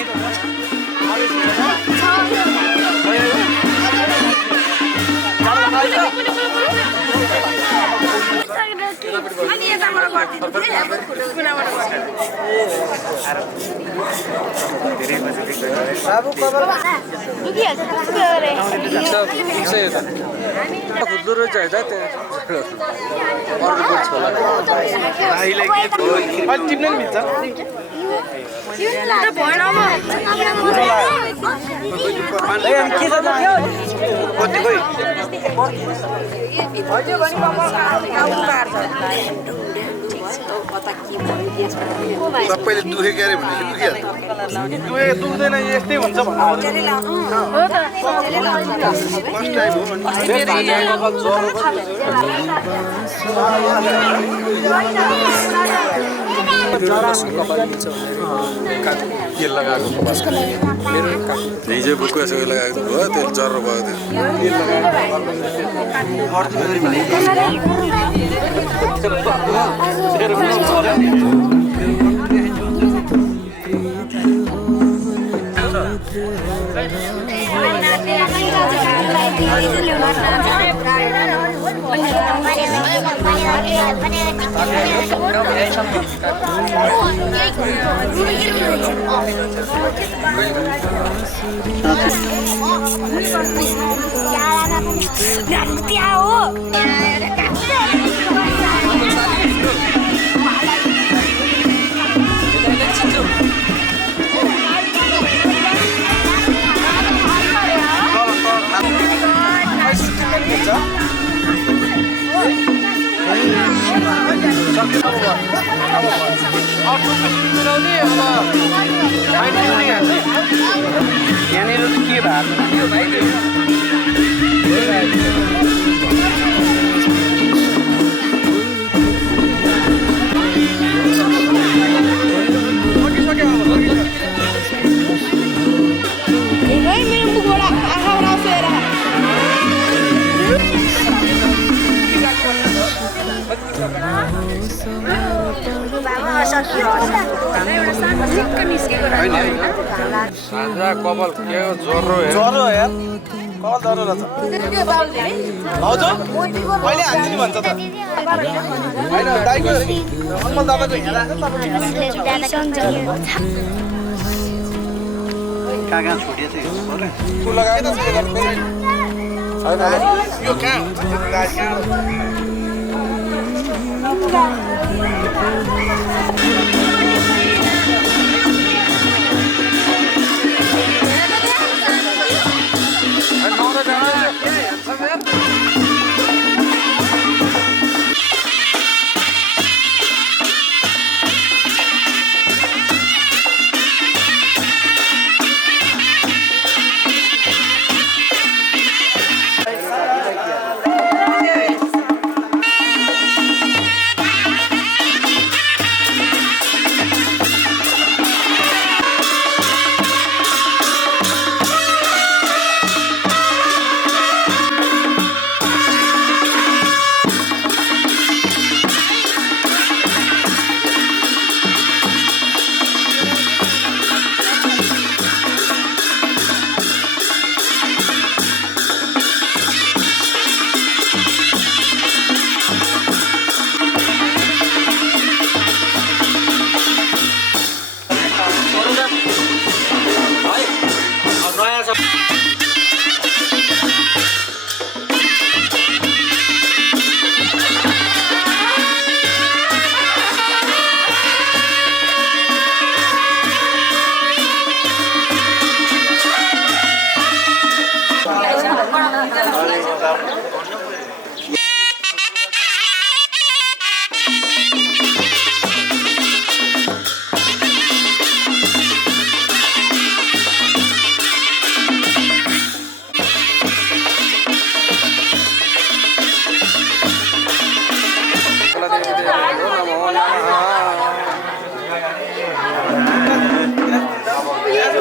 खुद्दो रहेछ है टिप्न नि मिल्छ सबैले दुखे क्यारे भनेपछि दुखिहाल्छ दुख्दैन यस्तै हुन्छ तेल लगाएको कपासको लागि हिजो बुटको यसो लगाएको भयो तेल ज्वरो भयो यहाँनिर के भएको कपाल के ज्वरो ज्वरो यार कपाल ज्वरो रहेछ हजुर अहिले हान्दिनु भन्छ त होइन दाइको कपाल दबाईको यहाँ कहाँ छुटेछ यो लगाएर यो कहाँ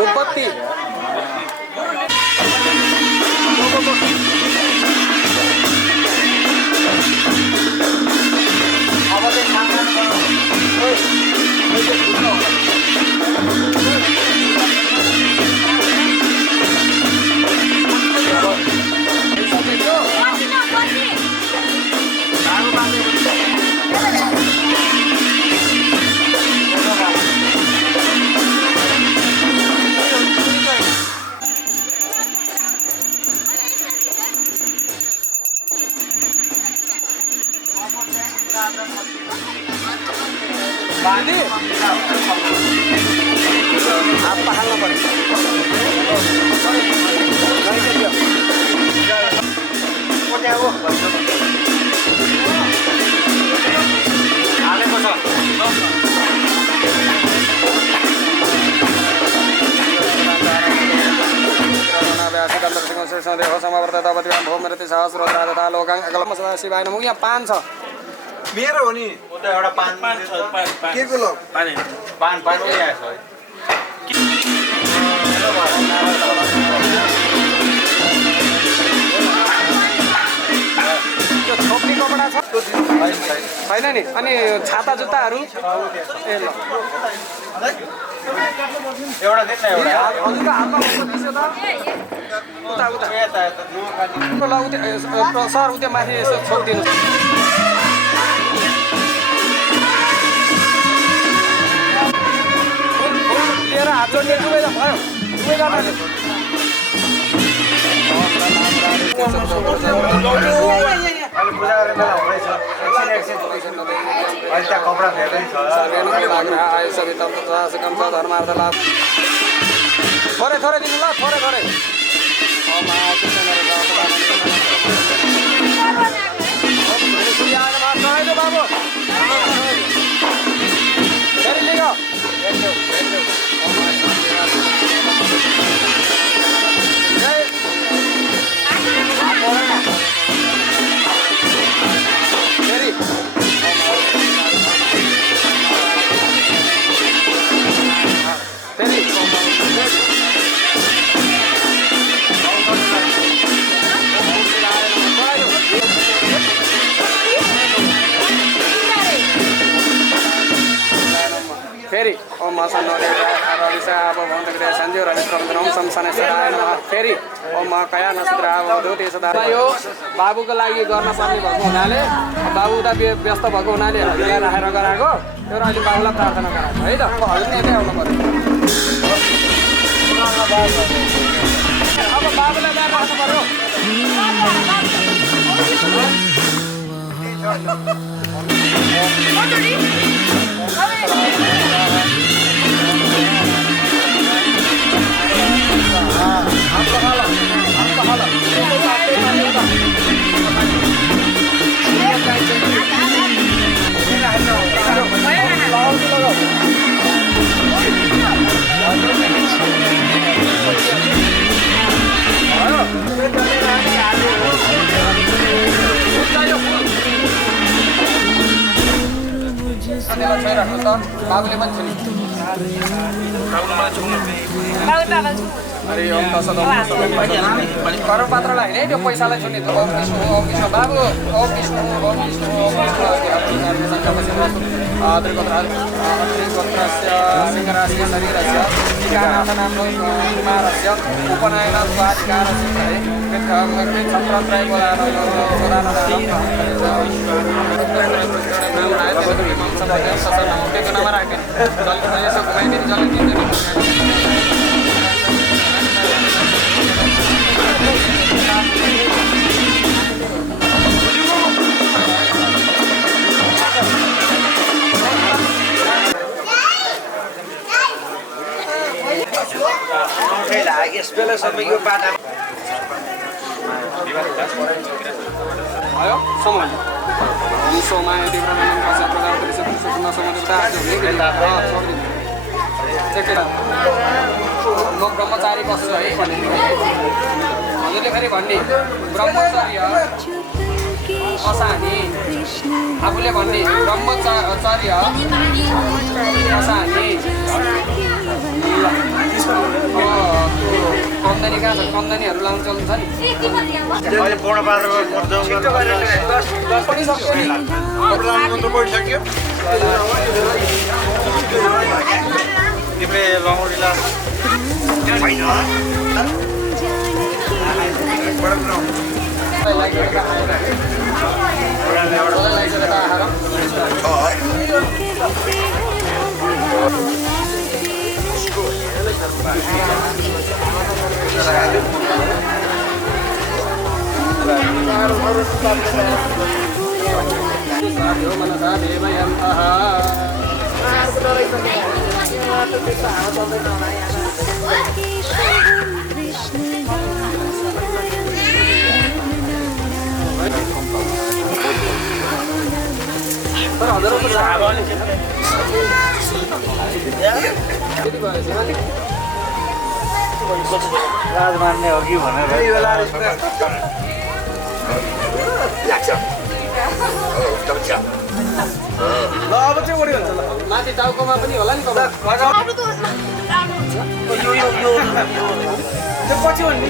उत्पत्ति बाँधी हात पखाल्नु पऱ्यो शिवाय नमो यहाँ पान छ मेरो हो नि एउटा पान के को लो पान ल्याएको छ छोप्ने कपडा छ छैन नि अनि छाता जुत्ताहरू ए ल एउटा देख्न एउटा हजुरको हातमा दिसो त सर उता माथि यसो छोपिदिनु लिएर हात जोड्ने दुवैजना भयो दुवैजनाले पूजा गर्ने बेला हुँदैछ एकछिन अहिले त्यहाँ कपडा फेर्दै छ धर्मार्थ लाभ थोरै थोरै दिनु ल थोरै थोरै बाबु फेरि लियो फेरि ओम मसन्नोसा अब भवन्तकृते सञ्जीव रविक्रम शमशनेश्वराय नमः फेरि ओम कया नसुद्रावधूते सदा यो बाबुको लागि गर्न पर्ने भएको हुनाले बाबु उता व्यस्त भएको हुनाले हजुरलाई राखेर गराएको त्यो अहिले बाबुलाई प्रार्थना गराएको है त हजुर यतै आउनु पर्यो अब बाबुलाई बाहिर राख्नु पर्यो बाबुले पनि छुनी कर पात्रलाई होइन त्यो पैसालाई छुने ओम विष्णु बाबु ओम विष्णु सिंहराशि शरीरस्य टीकानाथनाम्नो कुमारस्य यस बेलासम्म यो बाटा भयो सम्हाल्यो सोमाय देवरानन्द कासा प्रदान परिषद सुकुमा समदेवता म ब्रह्मचारी बस्छु है भन्ने हजुरले फेरि भन्ने ब्रह्मचर्य असानी आफूले भन्ने ब्रह्मचर्य असानी कम्दानी कहाँ छ कम्दानीहरू लाउनु चल्नु छ नि अहिले पूर्णपात्रको तिमीले लौडीला राज मान्ने हो कि भनेर ल अब चाहिँ ओडी हुन्छ ल माथि टाउकोमा पनि होला नि त्यो पछि हो नि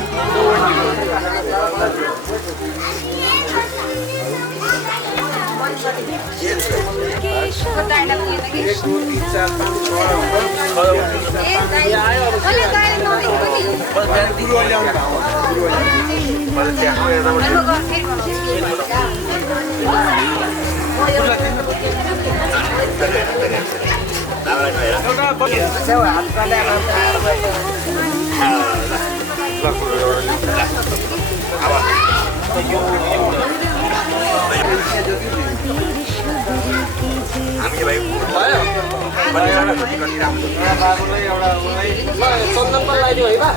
चन्दन पनि लगाइदियो है बा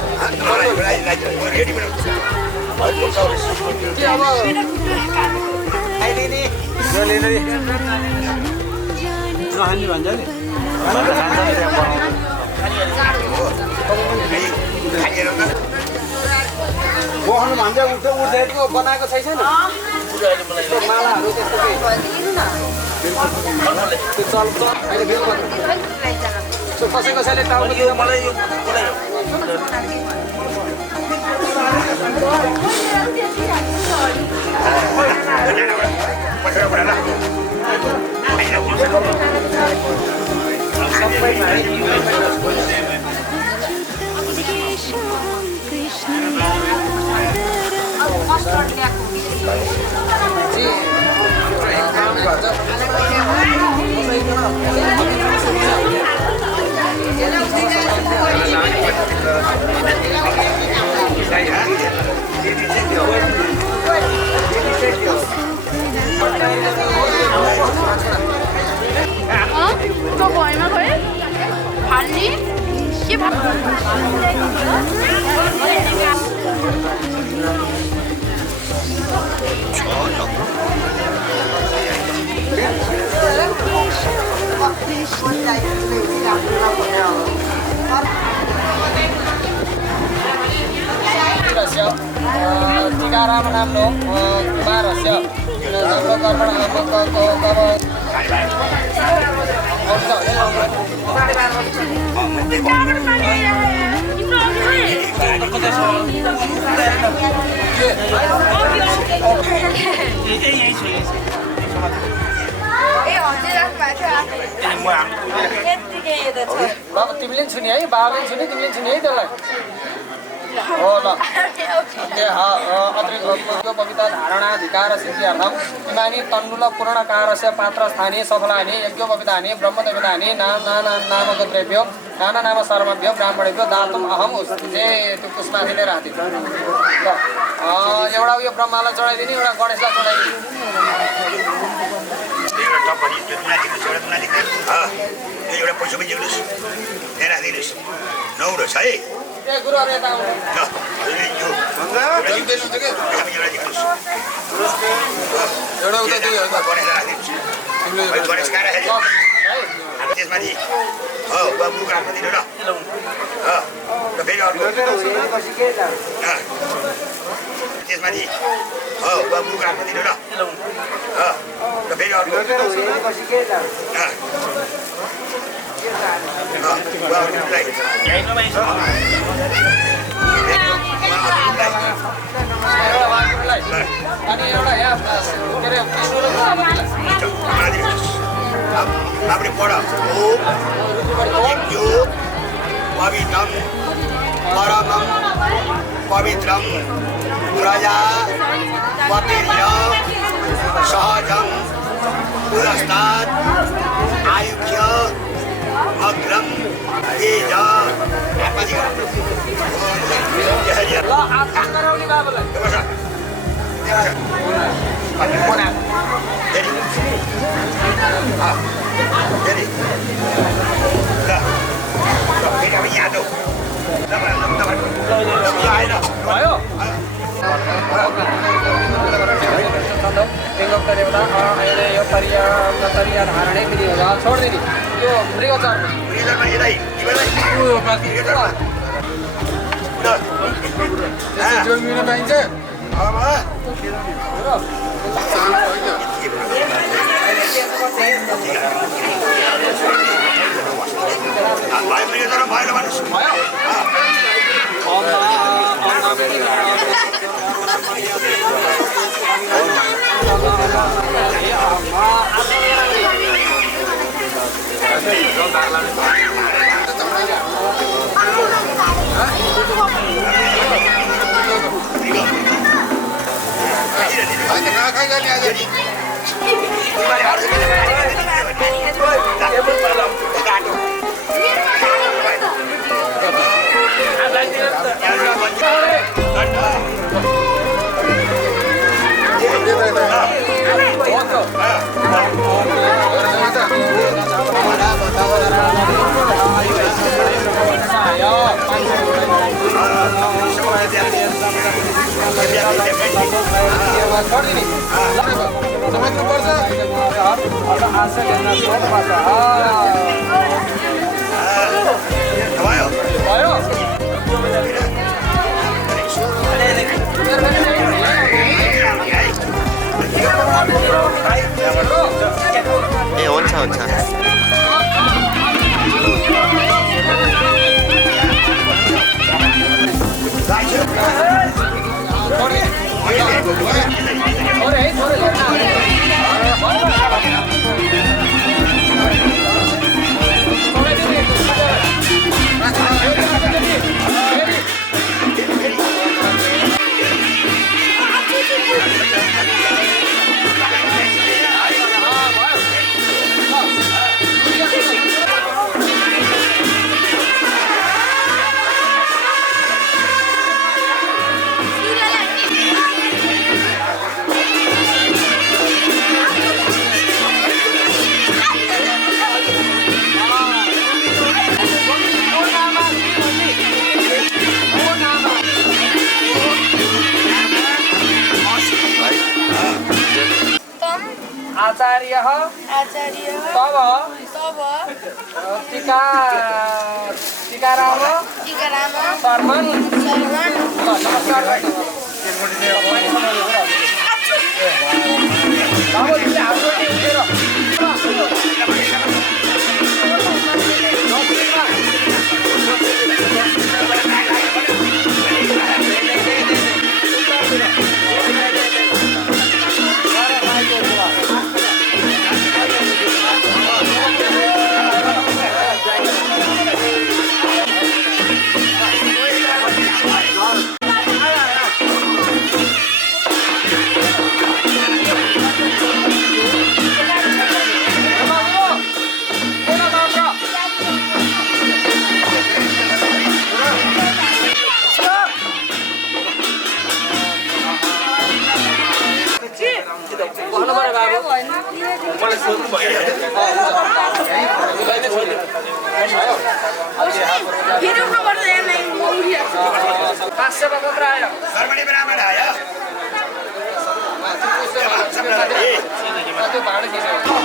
नहान्ने भन्छ नि बस्नु भन्छ उठेको बनाएको छैछ नि मालाहरू त्यस्तो त्यो चल्छ अहिले फेरि कसै कसैले टाउको दियो मलाई यो त्यो भएमा गयो फाल्ने के टीकाराम नाम्नो कुमारस्य तिमीले छुने है बाबाले छुने तिमीले छुने है त्यसलाई हो ल अतिरिक्त पविता धारणाधिकार सिद्धियार्थम इमानी तण्डुल पूर्णकारस्य पात्र स्थानीय सफलानि यज्ञोपवितानि ब्रह्मदेवतानि नामगोत्रेभ्यो नाना नाम सर्वभ्यो ब्राह्मणेभ्यो दातुम अहम उस्ते त्यो कुसमाथि नै राखिदिनु ल एउटा उयो ब्रह्मालाई चढाइदिने एउटा गणेशलाई चढाइदिने एउटा टप भने त्यो दुना दिनुहोस् एउटा दुना दिनुहोस् यो एउटा पैसा पनि दिनुहोस् यहाँ राखिदिनुहोस् 9 रहेछ है ए गुरुहरु यता आउनु यो जति दिनुहुन्छ के एउटा दिनुहोस् एउटा उता दियो गणेश राखिदिनुहोस् गणेश कहाँ राखेको त्यसमा नि हो बाबु काट्नु दिनु ल र फेरि अर्को त्यसमा नि हो बाबु काट्नु दिनु ल र फेरि अर्को अनि एउटा यहाँ के अरे આપણે પડ ઓમ જો પવિત્રમ પરમમ પવિત્રમ પ્રજા પતિર્ય સહજમ પુરસ્તાદ આયુષ્ય અગ્રમ તેજ ल आसन गराउने बाबुलाई jadi kita menyatu भयो यो तरिया धारणै पनि होला छोड्दिने यो मृगचार जोमिन पाइन्छ ए हुन्छ हुन्छ आचार्य तब टीकाराम शर्मन नमस्कार सोध्नु भयो फेरि उठ्नुपर्छ यसलाई म उठिहाल्छु 500 को मात्र आयो सर्वले बराबर आयो त्यो भाडा के छ बिहान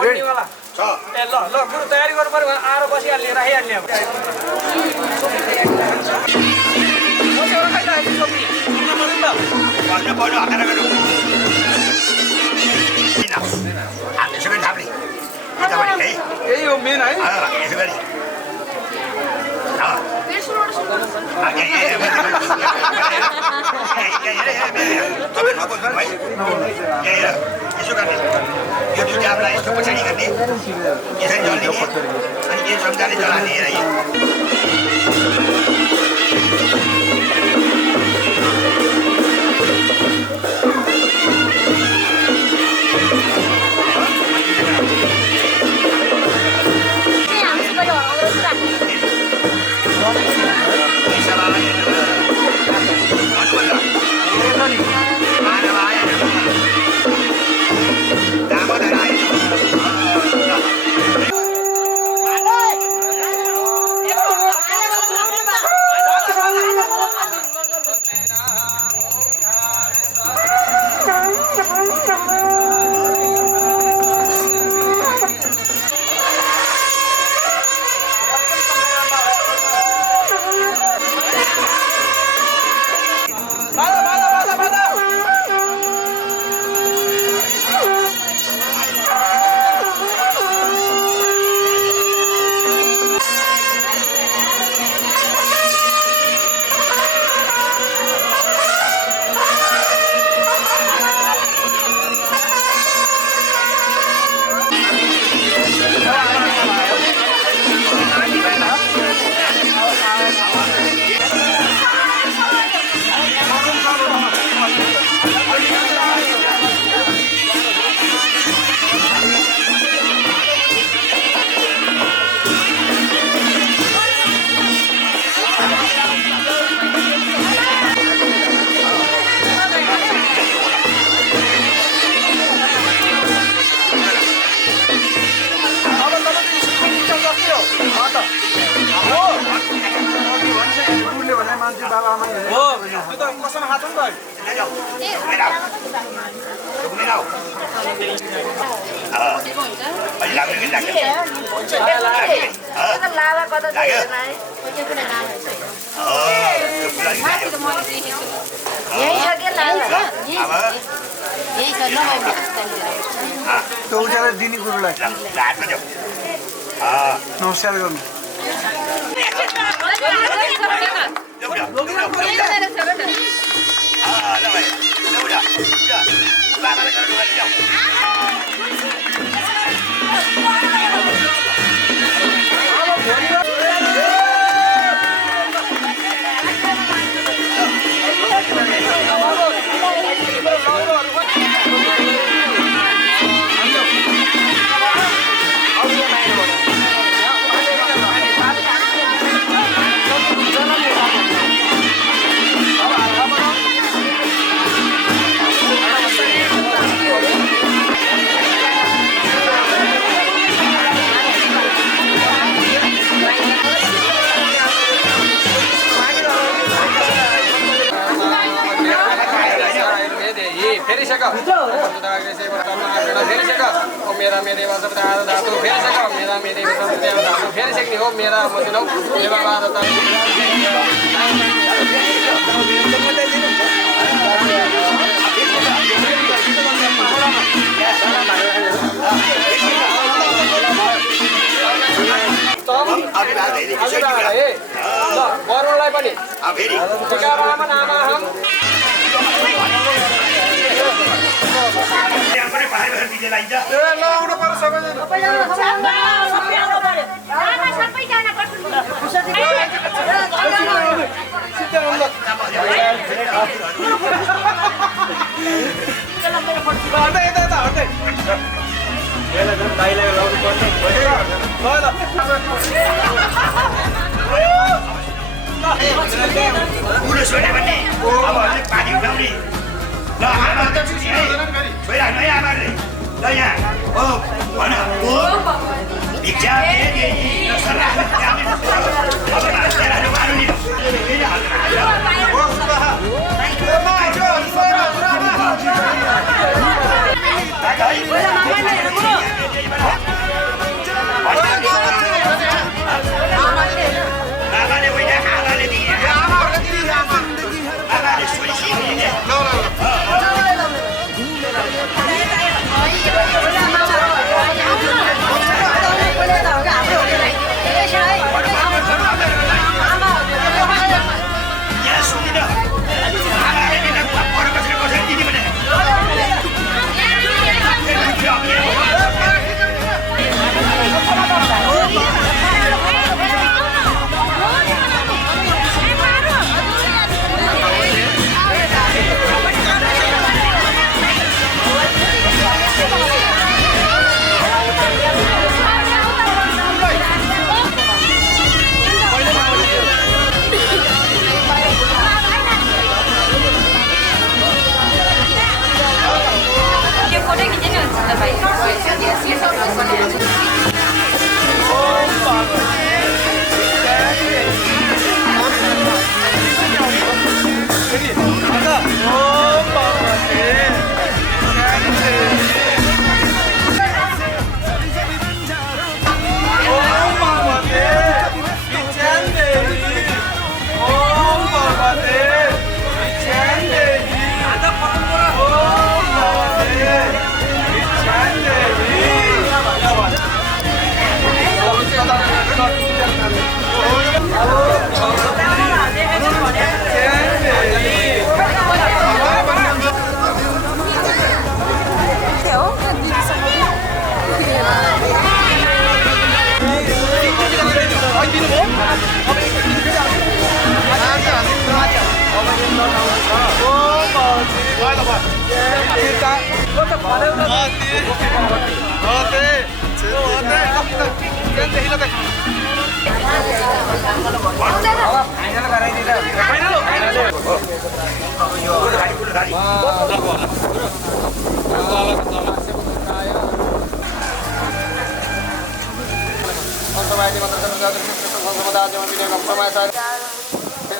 उठेर ल गुरु तयारी गर्नु पर्यो आएर बसिहाल्ने राखिहाल्ने अब यही हो मेन है यसो गर्ने यो दुई जाबलाई यस्तो पछाडि गर्ने यसरी जल्ने अनि यो चम्चाले जलाउने हेर कसमा खान्छ नि त अहिले लाग्ने कि लाग्ने लाभा कता लाग्यो हेर्न है त्यो फुलरी लाग्यो यही छ के लाभा अब यही छ नभए त्यो उचालेर दिने कुरोलाई हातमा जाऊ नमस्कार गर्नु वरुणलाई पनि लाउनु पर्छ पुरुष भने पनि अब पानी उठाउने ल आमा त छोइराख्नु है आमाले ल यहाँ ओ भन ओ भिक्षा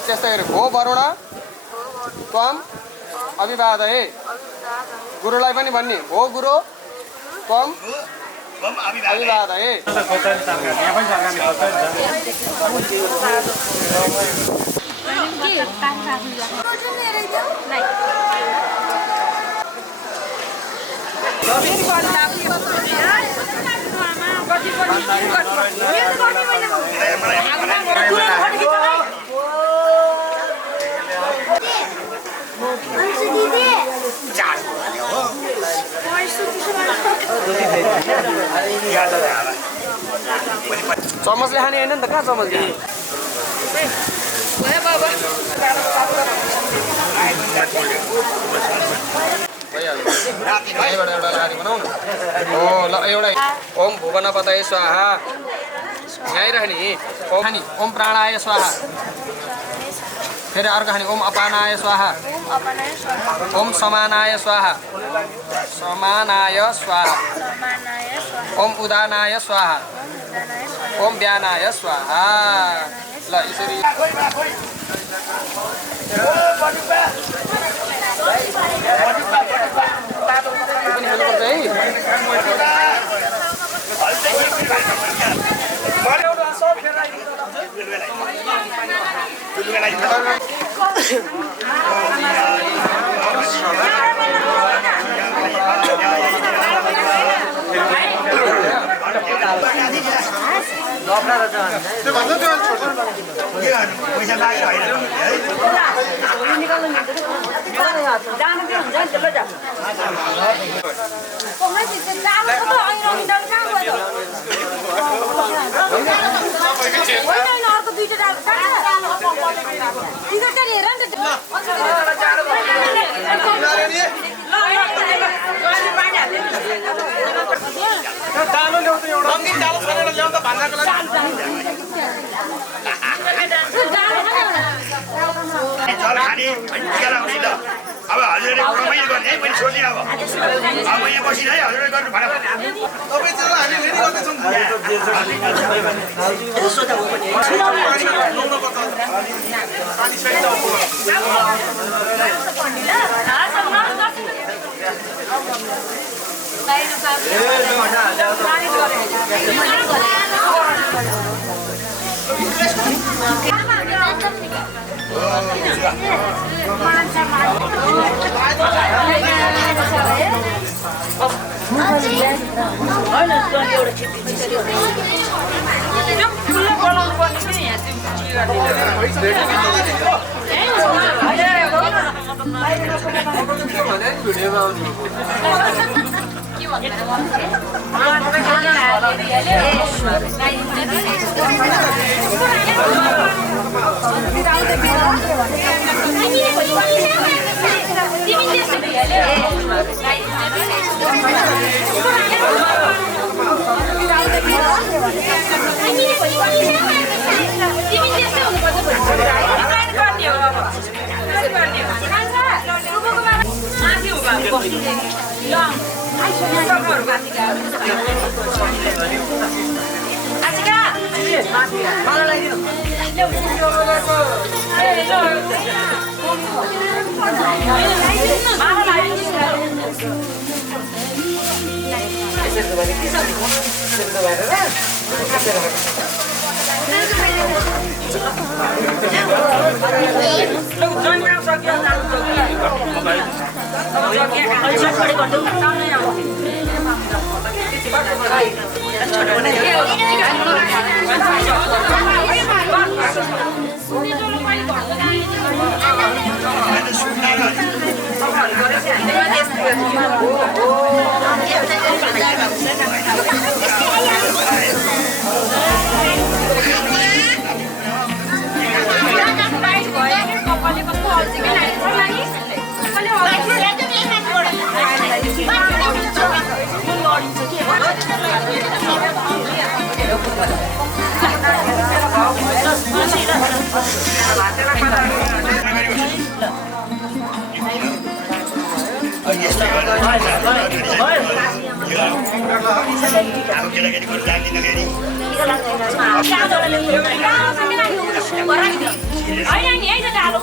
त्यस्तै हो वरुण त्वम अभिवादये गुरुलाई पनि भन्ने हो गुरु कम अभिवाद है चमचले खाने होइन नि त कहाँ चमच ओम भुवनपतये स्वाहा यहीँ राख्ने ओम प्राणाय स्वाहा फेरि अर्को खाने ओम अपानाय स्वाहा ओम समानाय स्वाहा ओम उदानाय स्वाहा ओम व्यानाय स्वाहा ल यसरी अब हजुरले रमाइलो गर्ने मैले सोधेँ अब यहाँ बसिरहे हजुरले गर्नु भएन होइन नि है त डालो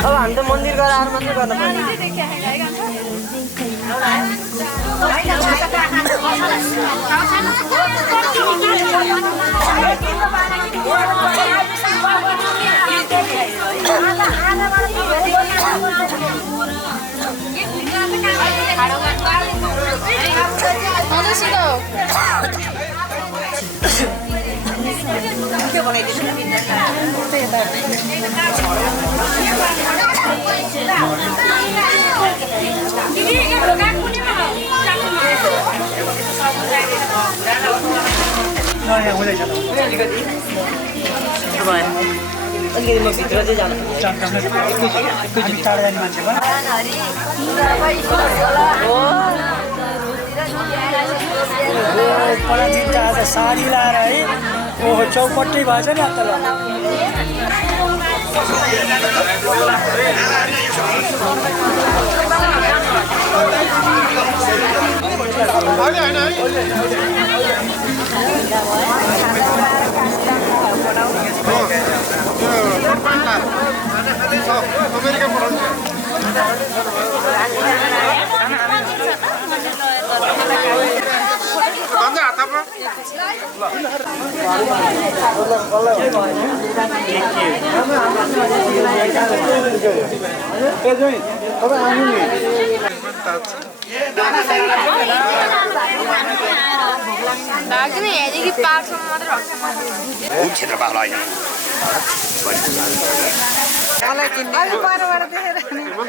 अब हामी त मन्दिर गएर आएर मात्रै गर्न पर्छ अलिकति म भित्र चाहिँ जानु टाढा जाने मान्छे भयो आज साडी लाएर है ओहो चौपट्टै भएछ नि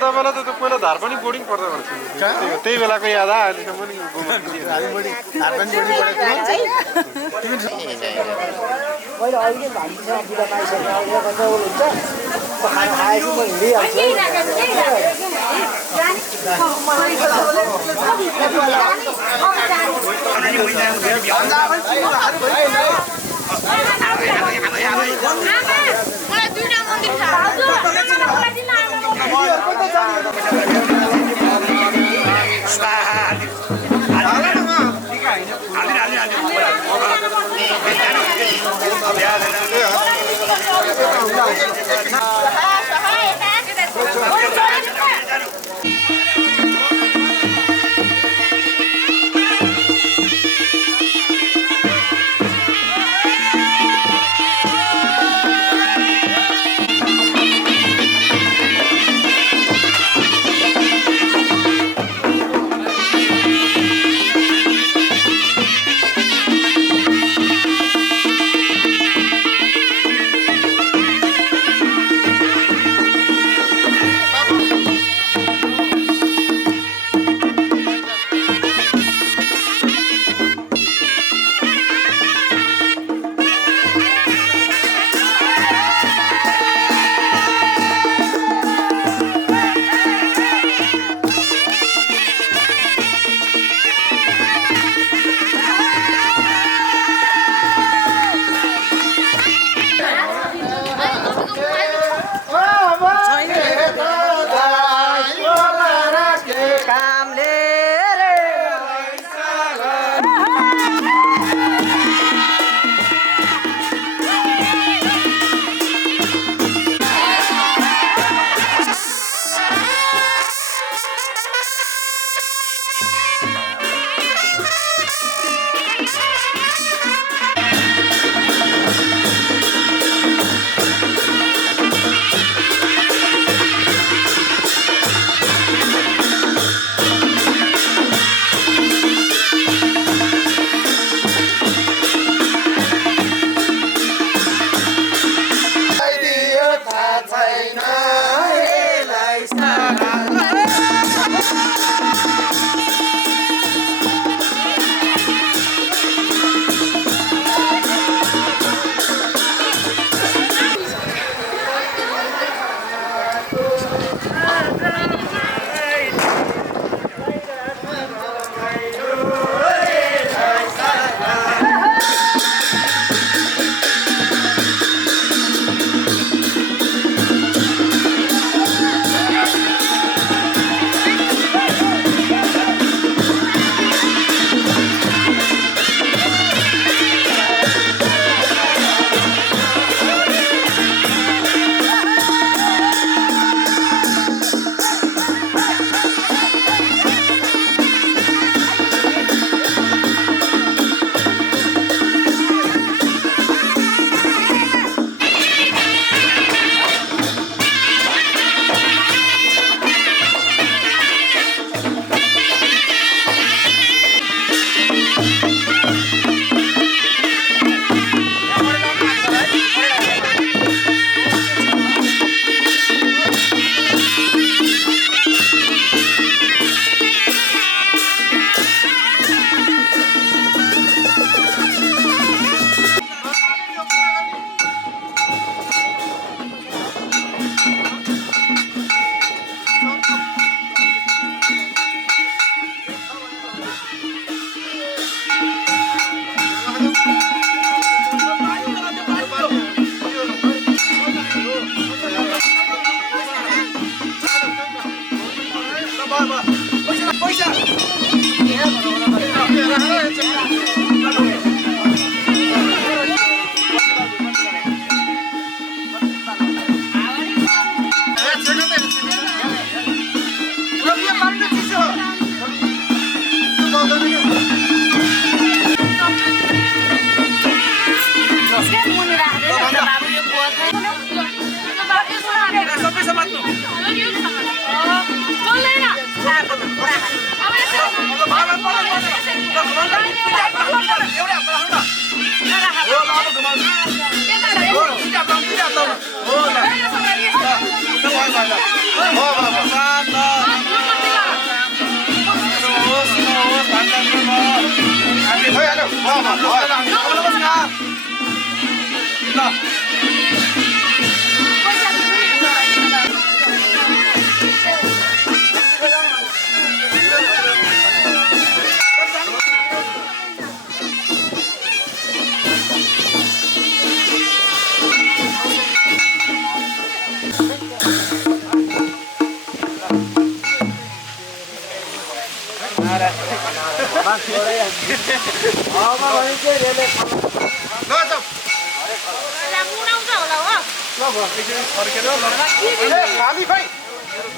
तपाईँलाई त पहिला धार पनि बोर्डिङ पर्दा त्यही बेलाको याद अहिलेसम्म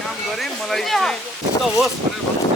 काम गरेँ मलाई चाहिँ त होस् भनेर भन्नु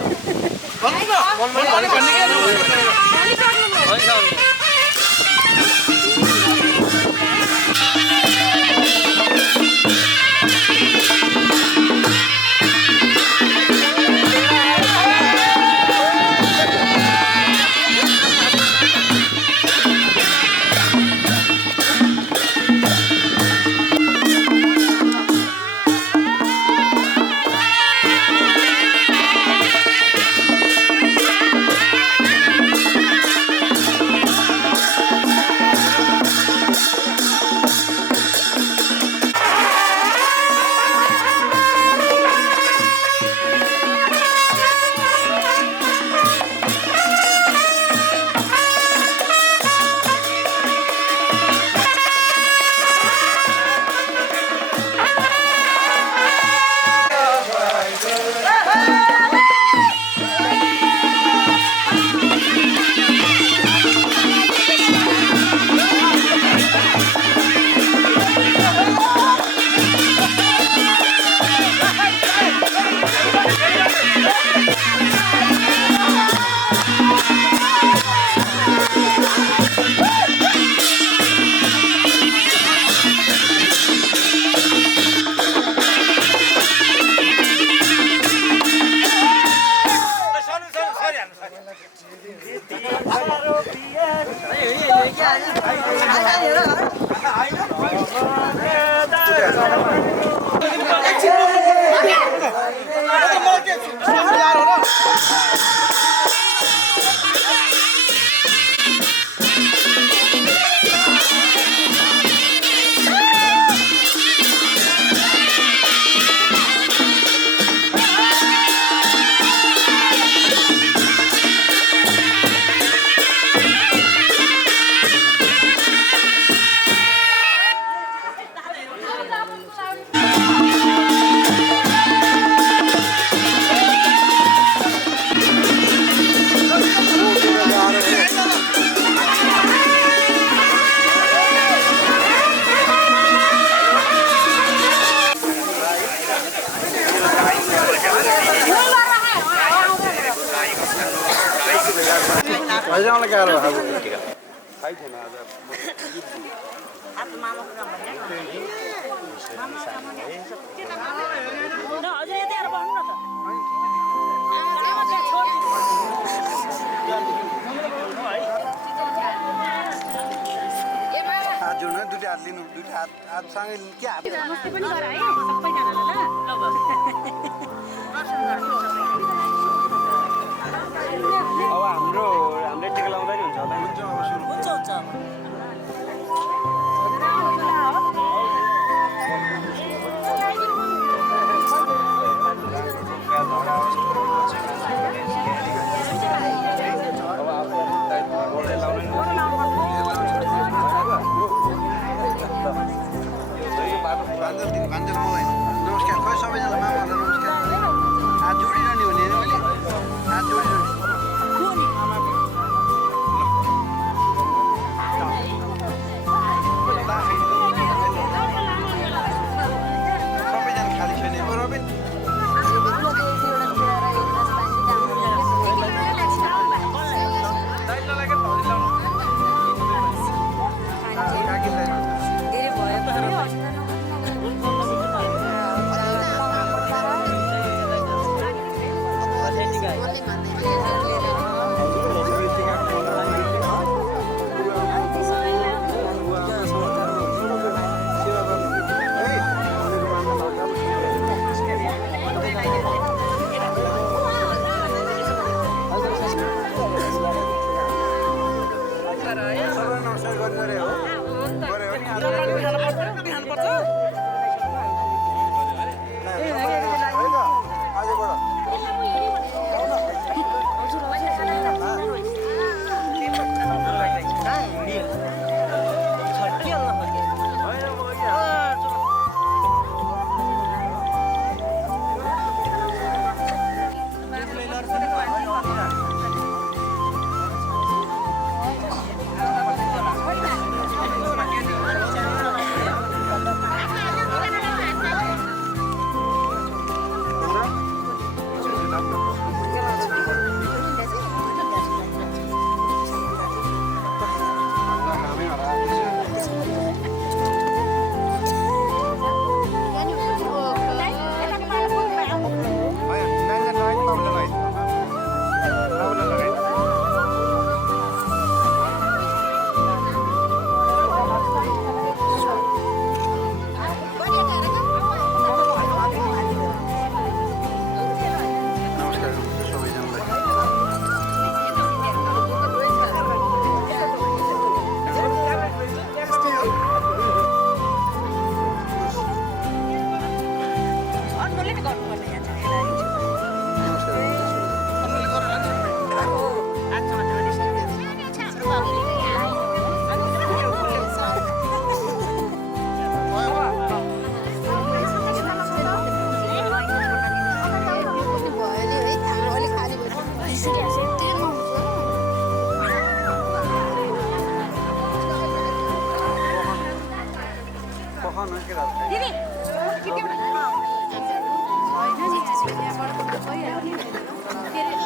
के के होइन नि यहाँबाट त गइहाल्यो नि फेरि